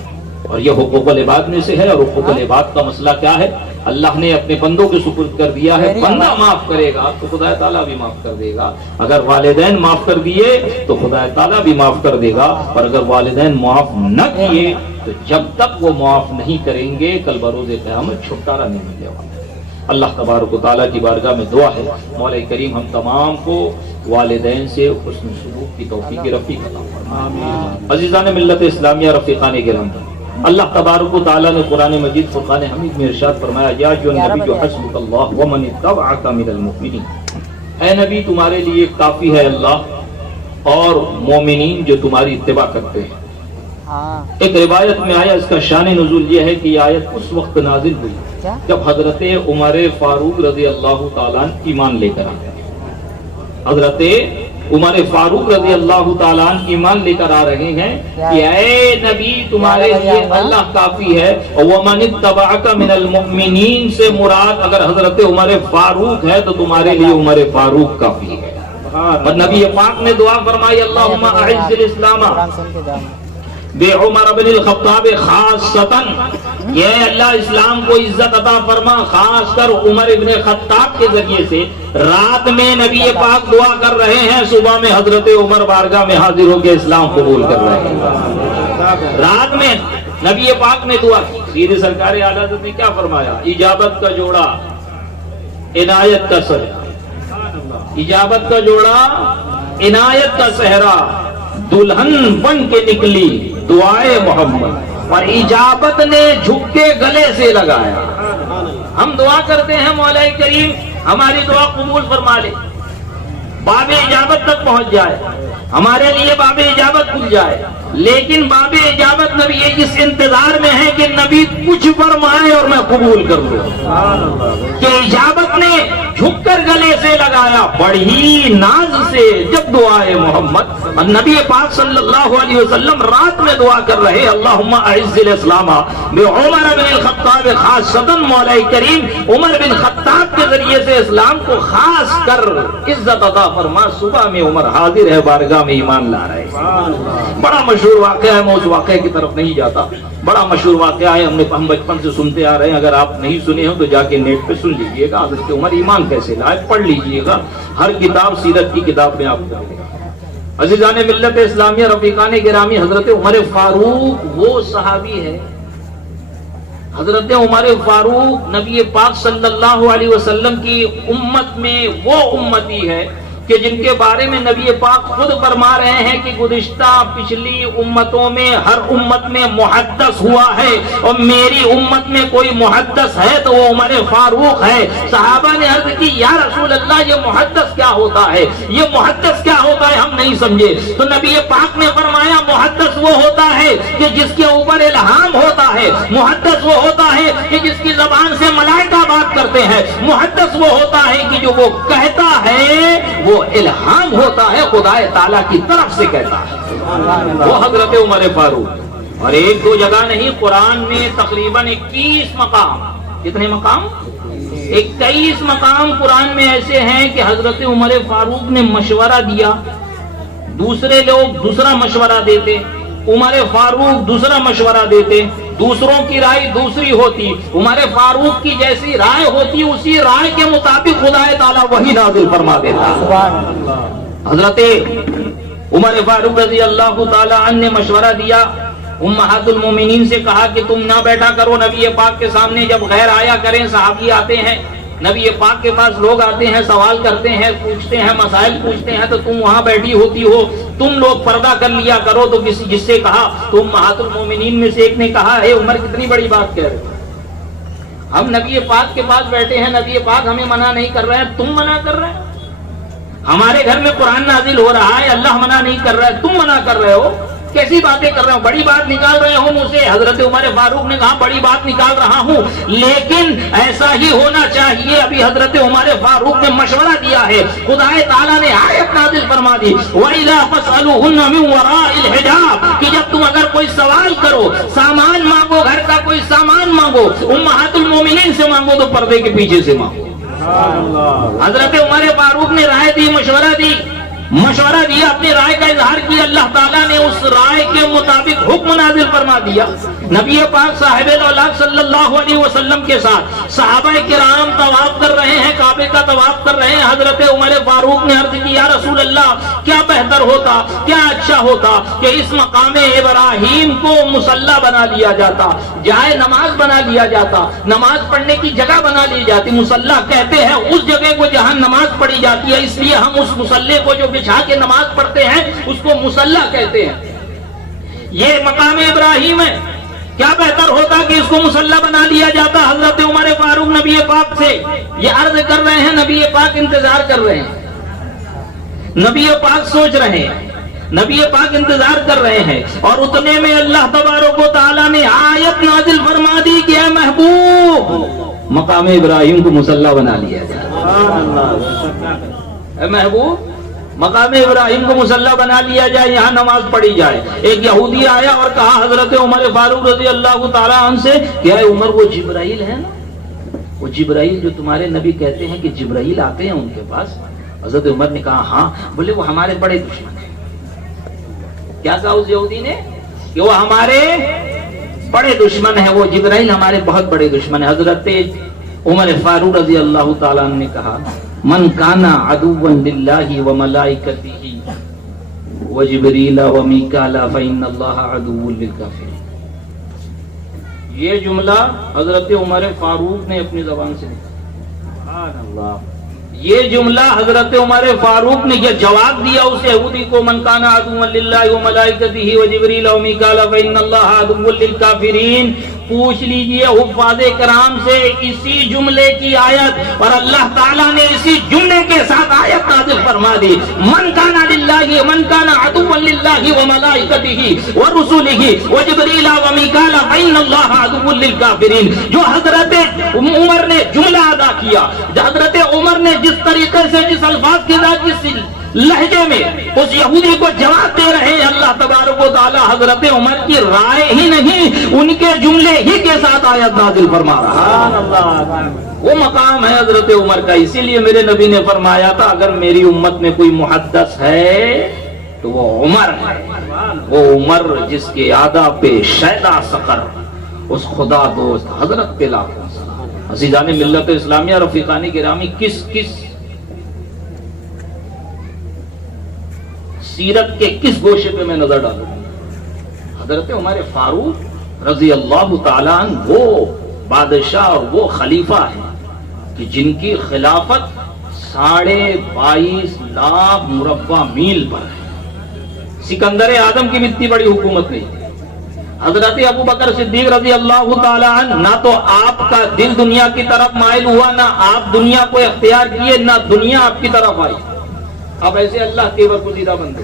اور یہ حقوق العباد میں سے ہے۔ اور حقوق العباد کا مسئلہ کیا ہے؟ اللہ نے اپنے بندوں کے سپرد کر دیا ہے، بندہ معاف کرے گا تو خدا تعالیٰ بھی معاف کر دے گا، اگر والدین معاف کر دیے تو خدا تعالیٰ بھی معاف کر دے گا، اور اگر والدین معاف نہ کیے تو جب تک وہ معاف نہیں کریں گے کل بروز قیامت چھٹکارا نہیں ملنے والا۔ اللہ تبارک و تعالیٰ کی بارگاہ میں دعا ہے مولا کریم ہم تمام کو والدین سے حسن سلوک کی توفیق رفیق عطا فرمائے۔ عزیزان ملت اسلامیہ، رفیقان کرام، اللہ تبارک و تعالیٰ نے قرآن مجید فرقان حمید میں ارشاد فرمایا یا جو نبی حسبک اللہ ومن اتبعک من المؤمنین، اے نبی تمہارے لیے کافی ہے اللہ اور مومنین جو تمہاری اتباع کرتے ہیں۔ ایک روایت میں آیا، اس کا شان نزول یہ ہے کہ یہ آیت اس وقت نازل ہوئی جب حضرت عمر فاروق رضی اللہ تعالیٰ ایمان لے کر آئے۔ حضرت عمر فاروق رضی اللہ تعالیٰ ایمان لے کر آ رہے ہیں کہ اے نبی تمہارے لیے اللہ کافی ہے، وَمَنِ اتَّبَعَكَ مِنَ الْمُؤْمِنِينَ سے مراد اگر حضرت عمر فاروق ہے تو تمہارے لیے عمر فاروق کافی ہے۔ اور نبی پاک نے دعا فرمائی اللہم اعز الاسلام بے عمر بن الخطاب خاصتاً، یہ اللہ اسلام کو عزت عطا فرما خاص کر عمر ابن خطاب کے ذریعے سے۔ رات میں نبی پاک دعا کر رہے ہیں، صبح میں حضرت عمر بارگاہ میں حاضر ہو کے اسلام قبول کر رہے ہیں۔ رات میں نبی پاک نے دعا کی، سیدھے سرکار اعلیٰ حضرت نے کیا فرمایا؟ اجابت کا جوڑا، عنایت کا صحرا، اجابت کا جوڑا، عنایت کا صحرا، دلہن بن کے نکلی دعائے محمد، اور اجابت نے جھک کے گلے سے لگایا۔ ہم دعا کرتے ہیں مولا کریم ہماری دعا قبول فرما لے، باب اجابت تک پہنچ جائے، ہمارے لیے باب اجابت کھل جائے۔ لیکن باب اجابت نبی اس انتظار میں ہے کہ نبی کچھ فرمائے اور میں قبول کر لوں، کہ اجابت نے جھک کر گلے سے لگایا بڑی ناز سے جب دعائے محمد، اور نبی پاک صلی اللہ علیہ وسلم رات میں دعا کر رہے اللہم اعز الاسلام بعمر بن الخطاب خاصۃ، مولا کریم عمر بن خطاب کے ذریعے سے اسلام کو خاص کر عزت عطا فرما۔ صبح میں عمر حاضر ہے بارگاہ میں ایمان لا رہے ہیں۔ بڑا مشہور واقعہ ہے، میں اس واقعے کی طرف نہیں جاتا، بڑا مشہور واقعہ ہے، ہم بچپن سے سنتے آ رہے ہیں، اگر آپ نہیں سنے ہو تو جا کے نیٹ پہ سن لیجئے گا، حضرت عمر ایمان کیسے لائے پڑھ لیجئے گا، ہر کتاب سیرت کی کتاب میں آپ کو ملے گا۔ عزیزان ملت اسلامیہ، رفیقان گرامی، حضرت عمر فاروق وہ صحابی ہے، حضرت عمر فاروق نبی پاک صلی اللہ علیہ وسلم کی امت میں وہ امتی ہے کہ جن کے بارے میں نبی پاک خود فرما رہے ہیں کہ گزشتہ پچھلی امتوں میں ہر امت میں محدث ہوا ہے، اور میری امت میں کوئی محدث ہے تو وہ عمر فاروق ہے۔ صحابہ نے عرض کی یا رسول اللہ یہ محدث کیا ہوتا ہے، یہ محدث کیا ہوتا ہے، ہم نہیں سمجھے۔ تو نبی پاک نے فرمایا محدث وہ ہوتا ہے کہ جس کے اوپر الہام ہوتا ہے، محدث وہ ہوتا ہے کہ جس کی زبان سے ملائکہ بات کرتے ہیں، محدث وہ ہوتا ہے کہ جو وہ کہتا ہے وہ الہام ہوتا ہے، خدا تعالیٰ کی طرف سے کہتا ہے، وہ حضرت عمر فاروق۔ اور ایک دو جگہ نہیں، قرآن میں تقریباً 21 مقام، کتنے مقام؟ 21 مقام قرآن میں ایسے ہیں کہ حضرت عمر فاروق نے مشورہ دیا، دوسرے لوگ دوسرا مشورہ دیتے، عمر فاروق دوسرا مشورہ دیتے، دوسروں کی رائے دوسری ہوتی، عمر فاروق کی جیسی رائے ہوتی اسی رائے کے مطابق خدا تعالیٰ وحی نازل فرما دیتا۔ حضرت عمر فاروق رضی اللہ تعالیٰ عنہ نے مشورہ دیا، امہات المومنین سے کہا کہ تم نہ بیٹھا کرو نبی پاک کے سامنے، جب غیر آیا کریں، صحابی آتے ہیں نبی پاک کے پاس، لوگ آتے ہیں سوال کرتے ہیں، پوچھتے ہیں، مسائل پوچھتے ہیں، تو تم وہاں بیٹھی ہوتی ہو، تم لوگ پردہ کر لیا کرو۔ تو کسی جس سے کہا تو امہات المومنین میں سے ایک نے کہا اے عمر کتنی بڑی بات کہہ رہے ہو، ہم نبی پاک کے پاس بیٹھے ہیں، نبی پاک ہمیں منع نہیں کر رہے ہیں، تم منع کر رہے ہیں، ہمارے گھر میں قرآن نازل ہو رہا ہے، اللہ منع نہیں کر رہا ہے، تم منع کر رہے ہو، کیسی باتیں کر رہے ہو، بڑی بات نکال رہے ہو مجھ سے۔ حضرت عمر فاروق نے کہا بڑی بات نکال رہا ہوں، لیکن ایسا ہی ہونا چاہیے۔ ابھی حضرت عمر فاروق نے مشورہ دیا ہے، خدا تعالیٰ نے آیت نازل فرما دی وَإِذَا فَاسْأَلُوهُنَّ مِنْ وَرَاءِ الْحِجَابِ، کہ جب تم اگر کوئی سوال کرو، سامان مانگو، گھر کا کوئی سامان مانگو، امہات المومنین سے مانگو تو پردے کے پیچھے سے مانگو۔ حضرت عمر فاروق نے رائے دی، مشورہ دیا، اپنی رائے کا اظہار کیا، اللہ تعالیٰ نے اس رائے کے مطابق حکم نازل فرما دیا۔ نبی پاک صاحب الاولاق صلی اللہ علیہ وسلم کے ساتھ صحابہ کرام طواف کر رہے ہیں، کعبے کا طواف کر رہے ہیں۔ حضرت عمر فاروق نے عرض کی یا رسول اللہ کیا بہتر ہوتا، کیا اچھا ہوتا کہ اس مقام ابراہیم کو مصلی بنا لیا جاتا، جائے نماز بنا لیا جاتا، نماز پڑھنے کی جگہ بنا لی جاتی۔ مصلی کہتے ہیں اس جگہ کو جہاں نماز پڑھی جاتی ہے، اس لیے ہم اس مصلی کو جو بچھا کے نماز پڑھتے ہیں اس کو مصلی کہتے ہیں، یہ مقام ابراہیم ہے، کیا بہتر ہوتا کہ اس کو مصلی بنا لیا جاتا۔ حضرت عمر فاروق نبی پاک سے یہ عرض کر رہے ہیں، نبی پاک انتظار کر رہے ہیں، نبی پاک سوچ رہے ہیں، نبی پاک انتظار کر رہے ہیں، اور اتنے میں اللہ تبارک و تعالیٰ نے آیت نازل فرما دی کہ اے محبوب مقام ابراہیم کو مصلی بنا لیا جائے، اے محبوب مقام ابراہیم کو مصلی بنا لیا جائے، یہاں نماز پڑھی جائے۔ ایک یہودی آیا اور کہا حضرت عمر فاروق رضی اللہ تعالیٰ عنہ سے کہ اے عمر وہ جبرائیل ہے نا، وہ جبرائیل جو تمہارے نبی کہتے ہیں کہ جبرائیل آتے ہیں ان کے پاس۔ حضرت عمر نے کہا ہاں، بولے وہ ہمارے بڑے دشمن ہیں۔ کیا کہا اس یہودی نے کہ وہ ہمارے بڑے دشمن ہیں، وہ جبرائیل ہمارے بہت بڑے دشمن ہیں۔ حضرت عمر فاروق رضی اللہ تعالیٰ عنہ نے کہا من کانا عدوا للہ وملائکتہ وجبریل ومیکال فإن اللہ عدو للکافرین۔ یہ جملہ حضرت عمر فاروق نے اپنی زبان سے نکالا، یہ جملہ حضرت عمر فاروق نے یہ جواب دیا اس یہودی کو من کان عدوا للہ وملائکتہ وجبریل ومیکال فإن اللہ عدو للکافرین۔ پوچھ لیجئے حفاظ کرام سے اسی جملے کی آیت، اور اللہ تعالیٰ نے اسی جملے کے ساتھ آیت نازل فرما دی من کان للہ اللہ من کان عدوا للہ وملائکتہ ورسلہ وجبریل ومیکال فإن اللہ عدو للکافرین. جو حضرت عمر نے جملہ ادا کیا، حضرت عمر نے جس طریقے سے، جس الفاظ کے ساتھ، جس لہجے میں اس یہودی کو جواب دے رہے ہیں، اللہ تبارک و تعالی حضرت عمر کی رائے ہی نہیں، ان کے جملے ہی کے ساتھ آیت نازل فرما رہا ہے. وہ مقام ہے حضرت عمر کا. اسی لیے میرے نبی نے فرمایا تھا اگر میری امت میں کوئی محدث ہے تو وہ عمر ہے. وہ عمر جس کے ادا پہ شیدا سقر، اس خدا دوست حضرت پہ لاکھوں سلام. عزیزان ملت اسلامیہ، رفیقان گرامی، کس سیرت کے کس گوشے پہ میں نظر ڈالوں؟ حضرت عمر فاروق رضی اللہ تعالیٰ عنہ وہ بادشاہ اور وہ خلیفہ ہیں کہ جن کی خلافت 22.5 لاکھ مربع میل پر ہے. سکندر اعظم کی بھی اتنی بڑی حکومت نہیں تھی. حضرت ابو بکر صدیق رضی اللہ تعالیٰ عنہ نہ تو آپ کا دل دنیا کی طرف مائل ہوا، نہ آپ دنیا کو اختیار کیے، نہ دنیا آپ کی طرف آئی. اب ایسے اللہ کے برگزیدہ بندے.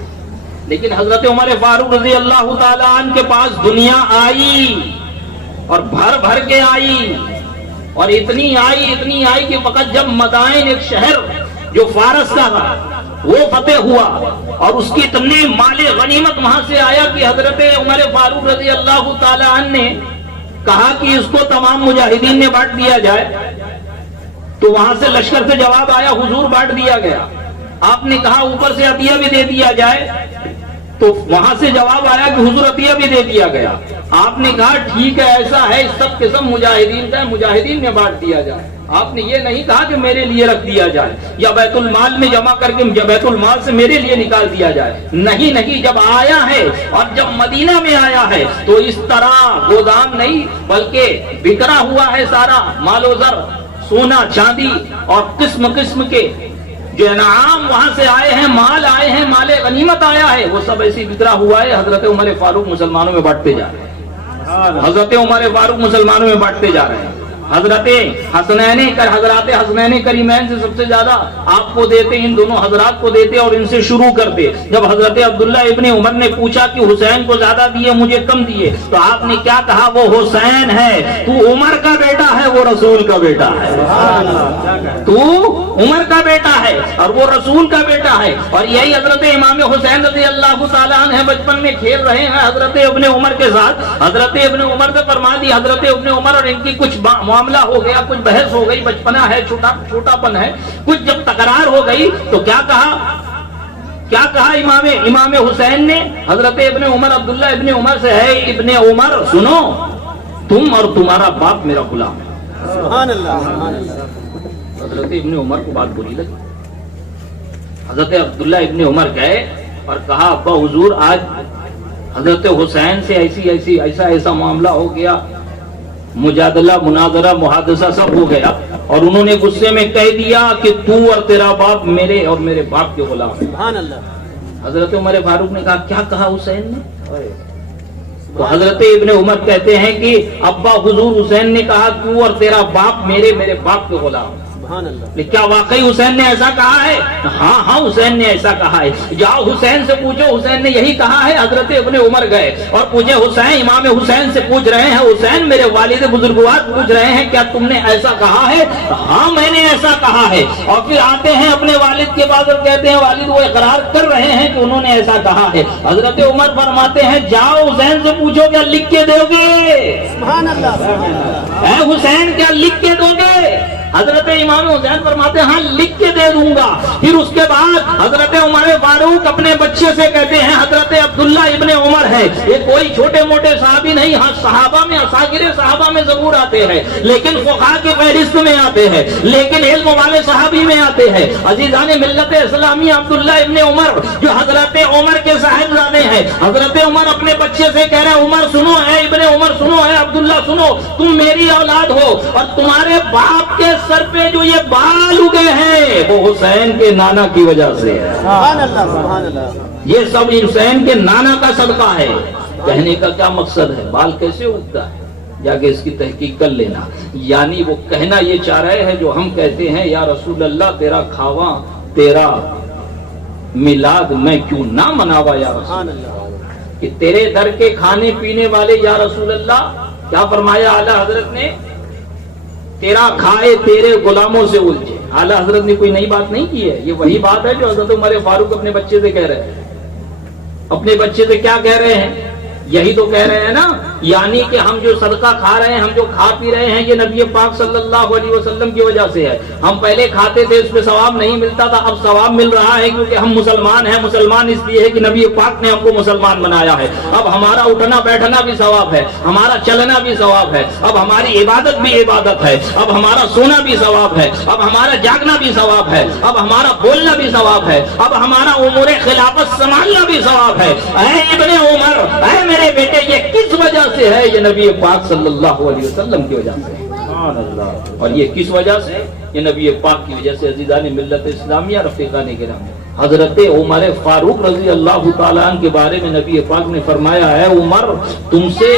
لیکن حضرت عمر فاروق رضی اللہ تعالیٰ عنہ کے پاس دنیا آئی اور بھر بھر کے آئی، اور اتنی آئی کہ فقط جب مدائن، ایک شہر جو فارس کا تھا، وہ فتح ہوا اور اس کی اتنی مال غنیمت وہاں سے آیا کہ حضرت عمر فاروق رضی اللہ تعالیٰ عنہ نے کہا کہ اس کو تمام مجاہدین میں بانٹ دیا جائے. تو وہاں سے لشکر سے جواب آیا حضور بانٹ دیا گیا. آپ نے کہا اوپر سے عطیہ بھی دے دیا جائے. تو وہاں سے جواب آیا کہ حضور عطیہ بھی دے دیا گیا. آپ نے کہا ٹھیک ہے ایسا ہے، سب قسم مجاہدین کا ہے، مجاہدین میں بانٹ دیا جائے. آپ نے یہ نہیں کہا کہ میرے لیے رکھ دیا جائے یا بیت المال میں جمع کر کے بیت المال سے میرے لیے نکال دیا جائے. نہیں، جب آیا ہے اور جب مدینہ میں آیا ہے تو اس طرح گودام نہیں بلکہ بکھرا ہوا ہے سارا مال و زر، سونا چاندی اور قسم قسم کے جو انعام وہاں سے آئے ہیں، مال آئے ہیں، مال غنیمت آیا ہے، وہ سب ایسی بکھرا ہوا ہے. حضرت عمر فاروق مسلمانوں میں بانٹتے جا رہے ہیں. حضرت عمر فاروق مسلمانوں میں بانٹتے جا رہے ہیں. حضرت حسنین کریمین سے سب سے زیادہ آپ کو دیتے، ان دونوں حضرات کو دیتے اور ان سے شروع کرتے. جب حضرت عبداللہ ابن عمر نے پوچھا کہ حسین کو زیادہ دیے مجھے کم دیے، تو آپ نے کیا کہا؟ وہ حسین ہے، تو عمر کا بیٹا ہے، وہ رسول کا بیٹا ہے. تو عمر کا بیٹا ہے اور وہ رسول کا بیٹا ہے. اور یہی حضرت امام حسین رضی اللہ تعالیٰ عنہ بچپن میں کھیل رہے ہیں حضرت ابن عمر کے ساتھ. حضرت ابن عمر سے فرما دی، حضرت ابن عمر اور ان کی کچھ معاملہ ہو گیا، کچھ بحث ہو گئی، بچپنا ہے، چھوٹا پن ہے، کچھ جب تکرار ہو گئی تو کیا کہا امام حسین نے حضرت ابن عمر، عبداللہ ابن عمر سے، ہے ابن عمر سنو، تم اور تمہارا باپ میرا غلام ہے. سبحان اللہ. حضرت ابن عمر کو بات بری لگی. حضرت عبداللہ ابن عمر گئے اور کہا ابا حضور آج حضرت حسین سے ایسا معاملہ ہو گیا، مجادلہ، مناظرہ، محادثہ سب ہو گیا، اور انہوں نے غصے میں کہہ دیا کہ تو اور تیرا باپ میرے اور میرے باپ کے غلام ہیں. سبحان اللہ. حضرت عمر فاروق نے کہا کیا کہا حسین نے؟ تو حضرت ابن عمر کہتے ہیں کہ ابا حضور حسین نے کہا تو اور تیرا باپ میرے باپ کے غلام ہیں. کیا واقعی حسین نے ایسا کہا ہے؟ ہاں حسین نے ایسا کہا ہے. جاؤ حسین سے پوچھو، حسین نے یہی کہا ہے. حضرت ابن عمر گئے اور پوچھے حسین، امام حسین سے پوچھ رہے ہیں، حسین میرے والد بزرگوار پوچھ رہے ہیں کیا تم نے ایسا کہا ہے؟ ہاں میں نے ایسا کہا ہے. اور پھر آتے ہیں اپنے والد کے پاس اور کہتے ہیں والد وہ اقرار کر رہے ہیں کہ انہوں نے ایسا کہا ہے. حضرت عمر فرماتے ہیں جاؤ حسین سے پوچھو کیا لکھ کے دو گے؟ سبحان اللہ. اے حسین کیا لکھ کے دو گے؟ حضرت امام حسین فرماتے ہیں ہاں لکھ کے دے دوں گا. پھر اس کے بعد حضرت عمر فاروق اپنے بچے سے کہتے ہیں، حضرت عبداللہ ابن عمر ہے، یہ کوئی چھوٹے موٹے صحابی نہیں، ہاں صحابہ میں، اساغر صحابہ میں ضرور آتے ہیں، لیکن فقہاء کی فہرست میں آتے ہیں، لیکن علم والے صحابی میں آتے ہیں. عزیزان ملت اسلامی، عبداللہ ابن عمر جو حضرت عمر کے صاحبزادے ہیں، حضرت عمر اپنے بچے سے کہہ رہے ہیں عمر سنو، ہے ابن عمر سنو، ہے عبداللہ سنو، تم میری اولاد ہو اور تمہارے باپ کے سر پہ جو یہ بال اگے ہیں وہ حسین کے نانا کی وجہ سے ہے. سبحان اللہ. سبحان اللہ. یہ سب حسین کے نانا کا صدقہ ہے. کہنے کا کیا مقصد ہے؟ بال کیسے اگتا ہے جا کے اس کی تحقیق کر لینا. یعنی وہ کہنا یہ چاہ رہے ہیں جو ہم کہتے ہیں یا رسول اللہ تیرا کھاواں، تیرا میلاد میں کیوں نہ مناوا یا رسول اللہ، کہ تیرے در کے کھانے پینے والے یا رسول اللہ، کیا فرمایا اعلیٰ حضرت نے؟ تیرا کھائے تیرے غلاموں سے الجھے۔ اعلیٰ حضرت نے کوئی نئی بات نہیں کی ہے، یہ وہی بات ہے جو حضرت عمر فاروق اپنے بچے سے کہہ رہے ہیں۔ اپنے بچے سے کیا کہہ رہے ہیں؟ یہی تو کہہ رہے ہیں نا، یعنی کہ ہم جو صدقہ کھا رہے ہیں، ہم جو کھا پی رہے ہیں، یہ نبی پاک صلی اللہ علیہ وسلم کی وجہ سے ہے۔ ہم پہلے کھاتے تھے، اس پہ ثواب نہیں ملتا تھا، اب ثواب مل رہا ہے کیونکہ ہم مسلمان ہیں۔ مسلمان اس لیے ہے کہ نبی پاک نے ہم کو مسلمان بنایا ہے۔ اب ہمارا اٹھنا بیٹھنا بھی ثواب ہے، ہمارا چلنا بھی ثواب ہے، اب ہماری عبادت بھی عبادت ہے، اب ہمارا سونا بھی ثواب ہے، اب ہمارا جاگنا بھی ثواب ہے، اب ہمارا بولنا بھی ثواب ہے، اب ہمارا امور خلافت سنبھالنا بھی ثواب ہے۔ اے ابن عمر، اے میرے بیٹے، یہ کس وجہ سے ہے؟ یہ نبی پاک صلی اللہ علیہ وسلم کی وجہ سے۔ سبحان اللہ۔ اور یہ کس وجہ سے؟ یہ نبی پاک کی وجہ سے۔ عزیزان ملت اسلامیہ، رفیقان کرام، حضرت عمر فاروق رضی اللہ تعالیٰ عنہ کے بارے میں نبی پاک نے فرمایا ہے، عمر تم سے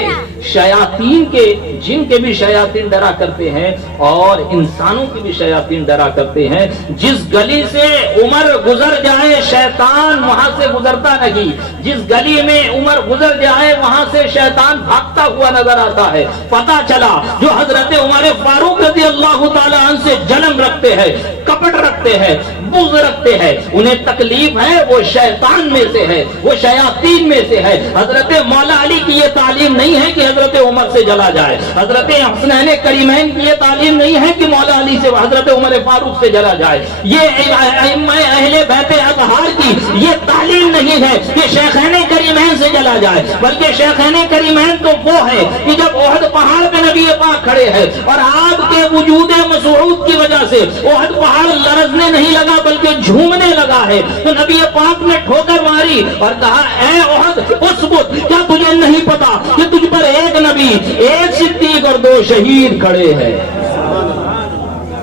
شیاطین کے، جن کے بھی شیاطین ڈرا کرتے ہیں اور انسانوں کے بھی شیاطین ڈرا کرتے ہیں۔ جس گلی سے عمر گزر جائے شیطان وہاں سے گزرتا نہیں، جس گلی میں عمر گزر جائے وہاں سے شیطان بھاگتا ہوا نظر آتا ہے۔ پتہ چلا جو حضرت عمر فاروق رضی اللہ تعالیٰ عنہ سے جلن رکھتے ہیں، کپٹ رکھتے ہیں، بغض رکھتے ہیں، انہیں تکلیف ہے، وہ شیطان میں سے ہے، وہ شیاطین میں سے ہے۔ حضرت مولا علی کی یہ تعلیم نہیں ہے کہ حضرت عمر سے جلا جائے، حضرت حسنین کریمین کی یہ تعلیم نہیں ہے کہ مولا علی سے حضرت عمر فاروق سے جلا جائے، یہ ائمہ اہل بیت اطہار کی یہ تعلیم نہیں ہے کہ شیخین کریمین سے جلا جائے، بلکہ شیخین کریمین تو وہ ہے کہ جب احد پہاڑ پہ نبی پاک کھڑے ہیں اور آپ کے وجود مسعود کی وجہ سے احد پہاڑ لرزنے نہیں لگا بلکہ جھومنے لگا ہے، تو نبی پاک نے ٹھوکر ماری اور کہا، اے احد اسکت، کیا تجھے نہیں پتا کہ تجھ پر ایک نبی، ایک صدیق اور 2 شہید کھڑے ہیں؟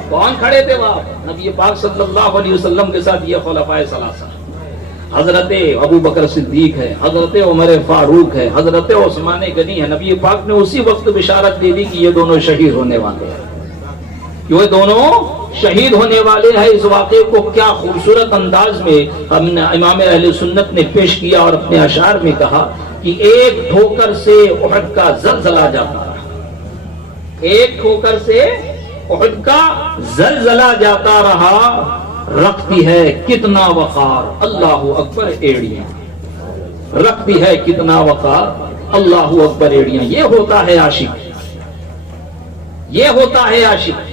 کون کھڑے تھے وہاں؟ نبی پاک صلی اللہ علیہ وسلم کے ساتھ یہ خلفائے ثلاثہ، حضرت ابو بکر صدیق ہے، حضرت عمر فاروق ہے، حضرت عثمان غنی ہے۔ نبی پاک نے اسی وقت بشارت دے دی کہ یہ دونوں شہید ہونے والے ہیں، یہ دونوں شہید ہونے والے ہیں۔ اس واقعے کو کیا خوبصورت انداز میں امام اہل سنت نے پیش کیا اور اپنے اشعار میں کہا کہ ایک ٹھوکر سے احد کا زلزلہ جاتا رہا، ایک ٹھوکر سے احد کا زلزلہ جاتا رہا، رکھتی ہے کتنا وقار اللہ اکبر ایڑیاں، رکھتی ہے کتنا وقار اللہ اکبر ایڑیاں۔ یہ ہوتا ہے عاشق، یہ ہوتا ہے عاشق۔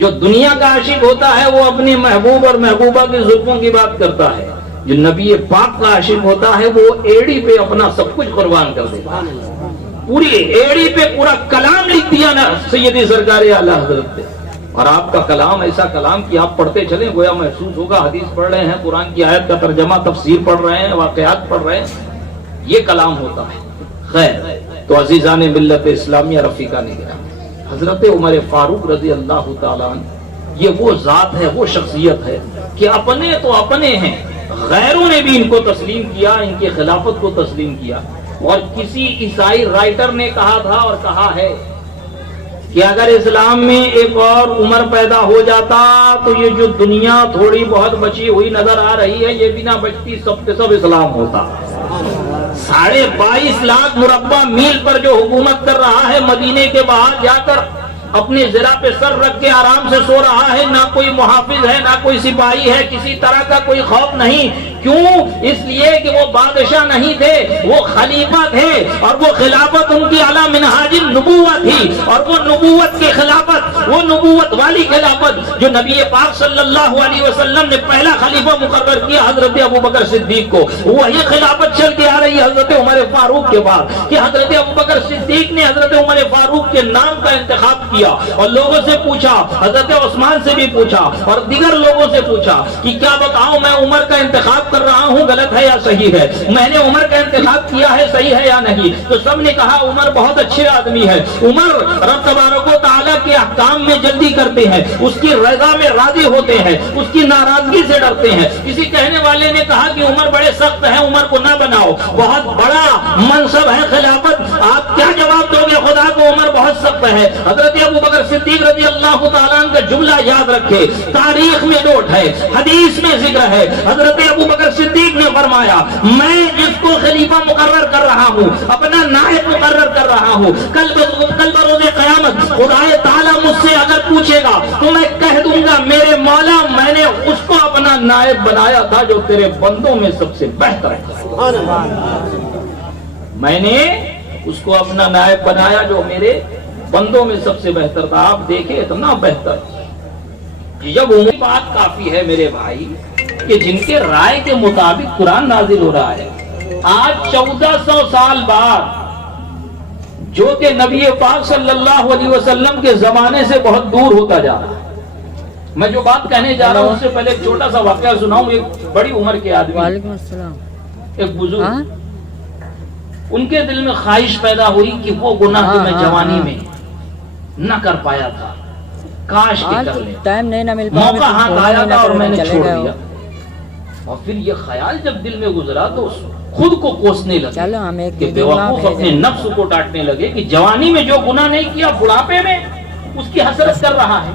جو دنیا کا عاشق ہوتا ہے وہ اپنی محبوب اور محبوبہ کی زلفوں کی بات کرتا ہے، جو نبی پاک کا عاشق ہوتا ہے وہ ایڑی پہ اپنا سب کچھ قربان کر دیتا ہے، پوری ایڑی پہ پورا کلام لکھ دیا نا سیدی سرکار اعلیٰ حضرت نے۔ اور آپ کا کلام ایسا کلام کہ آپ پڑھتے چلیں گویا محسوس ہوگا حدیث پڑھ رہے ہیں، قرآن کی آیت کا ترجمہ تفسیر پڑھ رہے ہیں، واقعات پڑھ رہے ہیں، یہ کلام ہوتا ہے۔ خیر، تو عزیزان ملت اسلامیہ، رفیقان کرام، حضرت عمر فاروق رضی اللہ تعالیٰ عنہ یہ وہ ذات ہے، وہ شخصیت ہے کہ اپنے تو اپنے ہیں، غیروں نے بھی ان کو تسلیم کیا، ان کی خلافت کو تسلیم کیا۔ اور کسی عیسائی رائٹر نے کہا تھا اور کہا ہے کہ اگر اسلام میں ایک اور عمر پیدا ہو جاتا تو یہ جو دنیا تھوڑی بہت بچی ہوئی نظر آ رہی ہے یہ بھی نہ بچتی، سب کے سب اسلام ہوتا۔ 22.5 لاکھ مربع میل پر جو حکومت کر رہا ہے، مدینے کے باہر جا کر اپنی زرہ پہ سر رکھ کے آرام سے سو رہا ہے، نہ کوئی محافظ ہے، نہ کوئی سپاہی ہے، کسی طرح کا کوئی خوف نہیں۔ کیوں؟ اس لیے کہ وہ بادشاہ نہیں تھے، وہ خلیفہ تھے، اور وہ خلافت ان کی اعلیٰ منہاج نبوت تھی، اور وہ نبوت کی خلافت، وہ نبوت والی خلافت جو نبی پاک صلی اللہ علیہ وسلم نے پہلا خلیفہ مقرر کیا حضرت ابو بکر صدیق کو، وہی خلافت چل کے آ رہی ہے حضرت عمر فاروق کے بعد، کہ حضرت ابو بکر صدیق نے حضرت عمر فاروق کے نام کا انتخاب کیا اور لوگوں سے پوچھا، حضرت عثمان سے بھی پوچھا اور دیگر لوگوں سے پوچھا کہ کیا بتاؤں میں عمر کا انتخاب کر رہا ہوں غلط ہے یا صحیح ہے، میں نے عمر کا انتخاب کیا ہے صحیح ہے یا نہیں؟ تو سب نے کہا عمر بہت اچھے آدمی ہے، عمر رب تبارک و تعالیٰ کے احکام میں جلدی کرتے ہیں، اس کی رضا میں راضی ہوتے ہیں، اس کی ناراضگی سے ڈرتے ہیں۔ کسی کہنے والے نے کہا کہ عمر بڑے سخت ہیں، عمر کو نہ بناؤ، بہت بڑا منصب ہے خلافت، آپ کیا جواب دو گے خدا ابو عمر بہت سخت ہے. حضرت ابو بکر صدیق رضی اللہ تعالیٰ عنہ کا جملہ یاد رکھے, تاریخ میں نوٹ ہے, حدیث میں ذکر ہے. حضرت ابو بکر صدیق نے فرمایا میں جس کو خلیفہ مقرر کر رہا ہوں, اپنا نائب مقرر کر رہا ہوں, کل بروز قیامت خدا تعالیٰ مجھ سے اگر پوچھے گا تو میں کہہ دوں گا میرے مولا میں نے اس کو اپنا نائب بنایا تھا جو تیرے بندوں میں سب سے بہتر ہے. میں نے اس کو اپنا نائب بنایا جو میرے بندوں میں سب سے بہتر تھا. آپ دیکھیں اتنا بہتر. جب عمومی بات کافی ہے میرے بھائی کہ جن کے رائے کے مطابق قرآن نازل ہو رہا ہے. آج 1400 سال بعد جو کہ نبی پاک صلی اللہ علیہ وسلم کے زمانے سے بہت دور ہوتا جا رہا ہے. میں جو بات کہنے جا رہا ہوں اس سے پہلے ایک چھوٹا سا واقعہ سناؤں. ایک بڑی عمر کے آدمی, وعلیکم السلام, ایک بزرگ, ان کے دل میں خواہش پیدا ہوئی کہ وہ گناہ جو میں جوانی میں نہ کر پایا تھا کاش کہ کر لے. ٹائم نہیں نہ مل موقع ہاتھ آیا تھا اور میں نے چھوڑ دیا. اور پھر یہ خیال جب دل میں گزرا تو خود کو کوسنے لگے کہ بے وقوف اپنے نفس کو ڈانٹنے لگے کہ جوانی میں جو گناہ نہیں کیا بڑھاپے میں اس کی حسرت کر رہا ہے.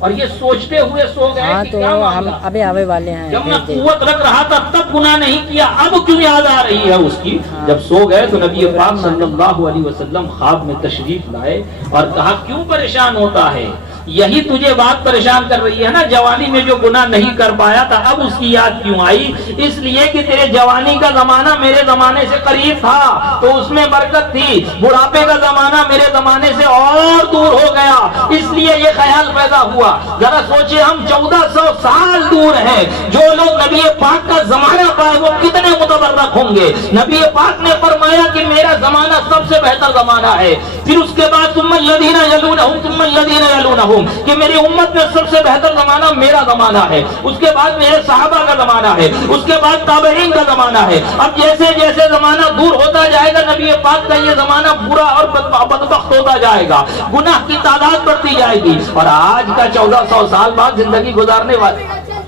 اور یہ سوچتے ہوئے سو گئے کہ کیا معاملہ, ابھی آوے والے ہیں, جب میں قوت رکھ رہا تھا تب گناہ نہیں کیا, اب کیوں یاد آ رہی ہے اس کی. جب سو گئے تو نبی پاک صلی اللہ علیہ وسلم خواب میں تشریف لائے اور کہا کیوں پریشان ہوتا ہے, یہی تجھے بات پریشان کر رہی ہے نا, جوانی میں جو گناہ نہیں کر پایا تھا اب اس کی یاد کیوں آئی. اس لیے کہ تیرے جوانی کا زمانہ میرے زمانے سے قریب تھا تو اس میں برکت تھی, بڑھاپے کا زمانہ میرے زمانے سے اور دور ہو گیا اس لیے یہ خیال پیدا ہوا. ذرا سوچے ہم 1400 سال دور ہیں, جو لوگ نبی پاک کا زمانہ پائے وہ کتنے متبرک ہوں گے. نبی پاک نے فرمایا کہ میرا زمانہ سب سے بہتر زمانہ ہے. پھر اس کے بعد ثم الذین یلونہم ثم الذین یلونہم کہ میری امت میں سب سے بہتر زمانہ میرا زمانہ ہے. اس کے بعد میرے صحابہ کا زمانہ ہے, اس کے بعد تابعین کا زمانہ ہے. اب جیسے جیسے زمانہ دور ہوتا جائے گا نبی پاک کا یہ زمانہ برا اور بدبخت ہوتا جائے گا, گناہ کی تعداد بڑھتی جائے گی. اور آج کا 1400 سال بعد زندگی گزارنے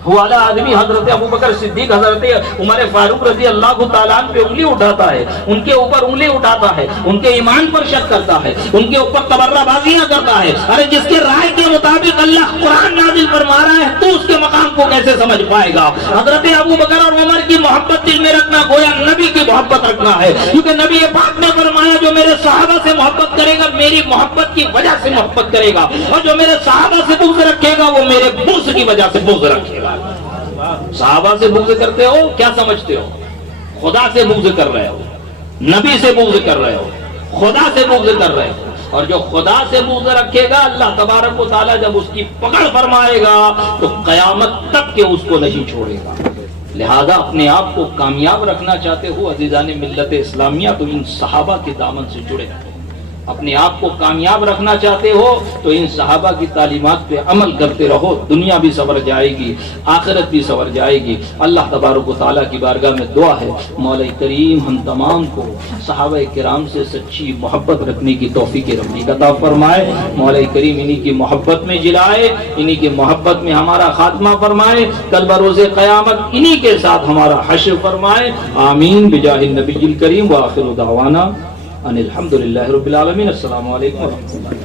والا آدمی حضرت ابو بکر صدیق, حضرت عمر فاروق رضی اللہ تعالیٰ عنہ پہ انگلی اٹھاتا ہے, ان کے اوپر انگلی اٹھاتا ہے, ان کے ایمان پر شک کرتا ہے, ان کے اوپر تبرہ بازیاں کرتا ہے. ارے جس کے رائے کے مطابق اللہ قرآن نازل فرما رہا ہے تو اس کے مقام کو کیسے سمجھ پائے گا. حضرت ابو بکر اور عمر کی محبت دل میں رکھنا گویا نبی کی محبت رکھنا ہے, کیونکہ نبی پاک نے فرمایا جو میرے صحابہ سے محبت کرے گا میری محبت کی وجہ سے محبت کرے گا, اور جو میرے صحابہ سے بغض رکھے گا وہ میرے بغض کی وجہ سے بغض رکھے گا. صحابہ سے بغض کرتے ہو کیا سمجھتے ہو, خدا سے بغض کر رہے ہو, نبی سے بغض کر رہے ہو, خدا سے بغض کر رہے ہو. اور جو خدا سے بغض رکھے گا اللہ تبارک و تعالیٰ جب اس کی پکڑ فرمائے گا تو قیامت تک کے اس کو نہیں چھوڑے گا. لہذا اپنے آپ کو کامیاب رکھنا چاہتے ہو عزیزان ملت اسلامیہ تو ان صحابہ کے دامن سے جڑے رہو. اپنے آپ کو کامیاب رکھنا چاہتے ہو تو ان صحابہ کی تعلیمات پہ عمل کرتے رہو, دنیا بھی سنور جائے گی, آخرت بھی سنور جائے گی. اللہ تبارک و تعالیٰ کی بارگاہ میں دعا ہے مولا کریم ہم تمام کو صحابہ کرام سے سچی محبت رکھنے کی توفیق رفیق عطا فرمائے. مولا کریم انہی کی محبت میں جلائے, انہی کی محبت میں ہمارا خاتمہ فرمائے, کل بروز قیامت انہی کے ساتھ ہمارا حشر فرمائے. آمین بجاہ النبی الکریم. وآخر دعوانا ان الحمدللہ رب العالمین. السلام علیکم ورحمۃ اللہ.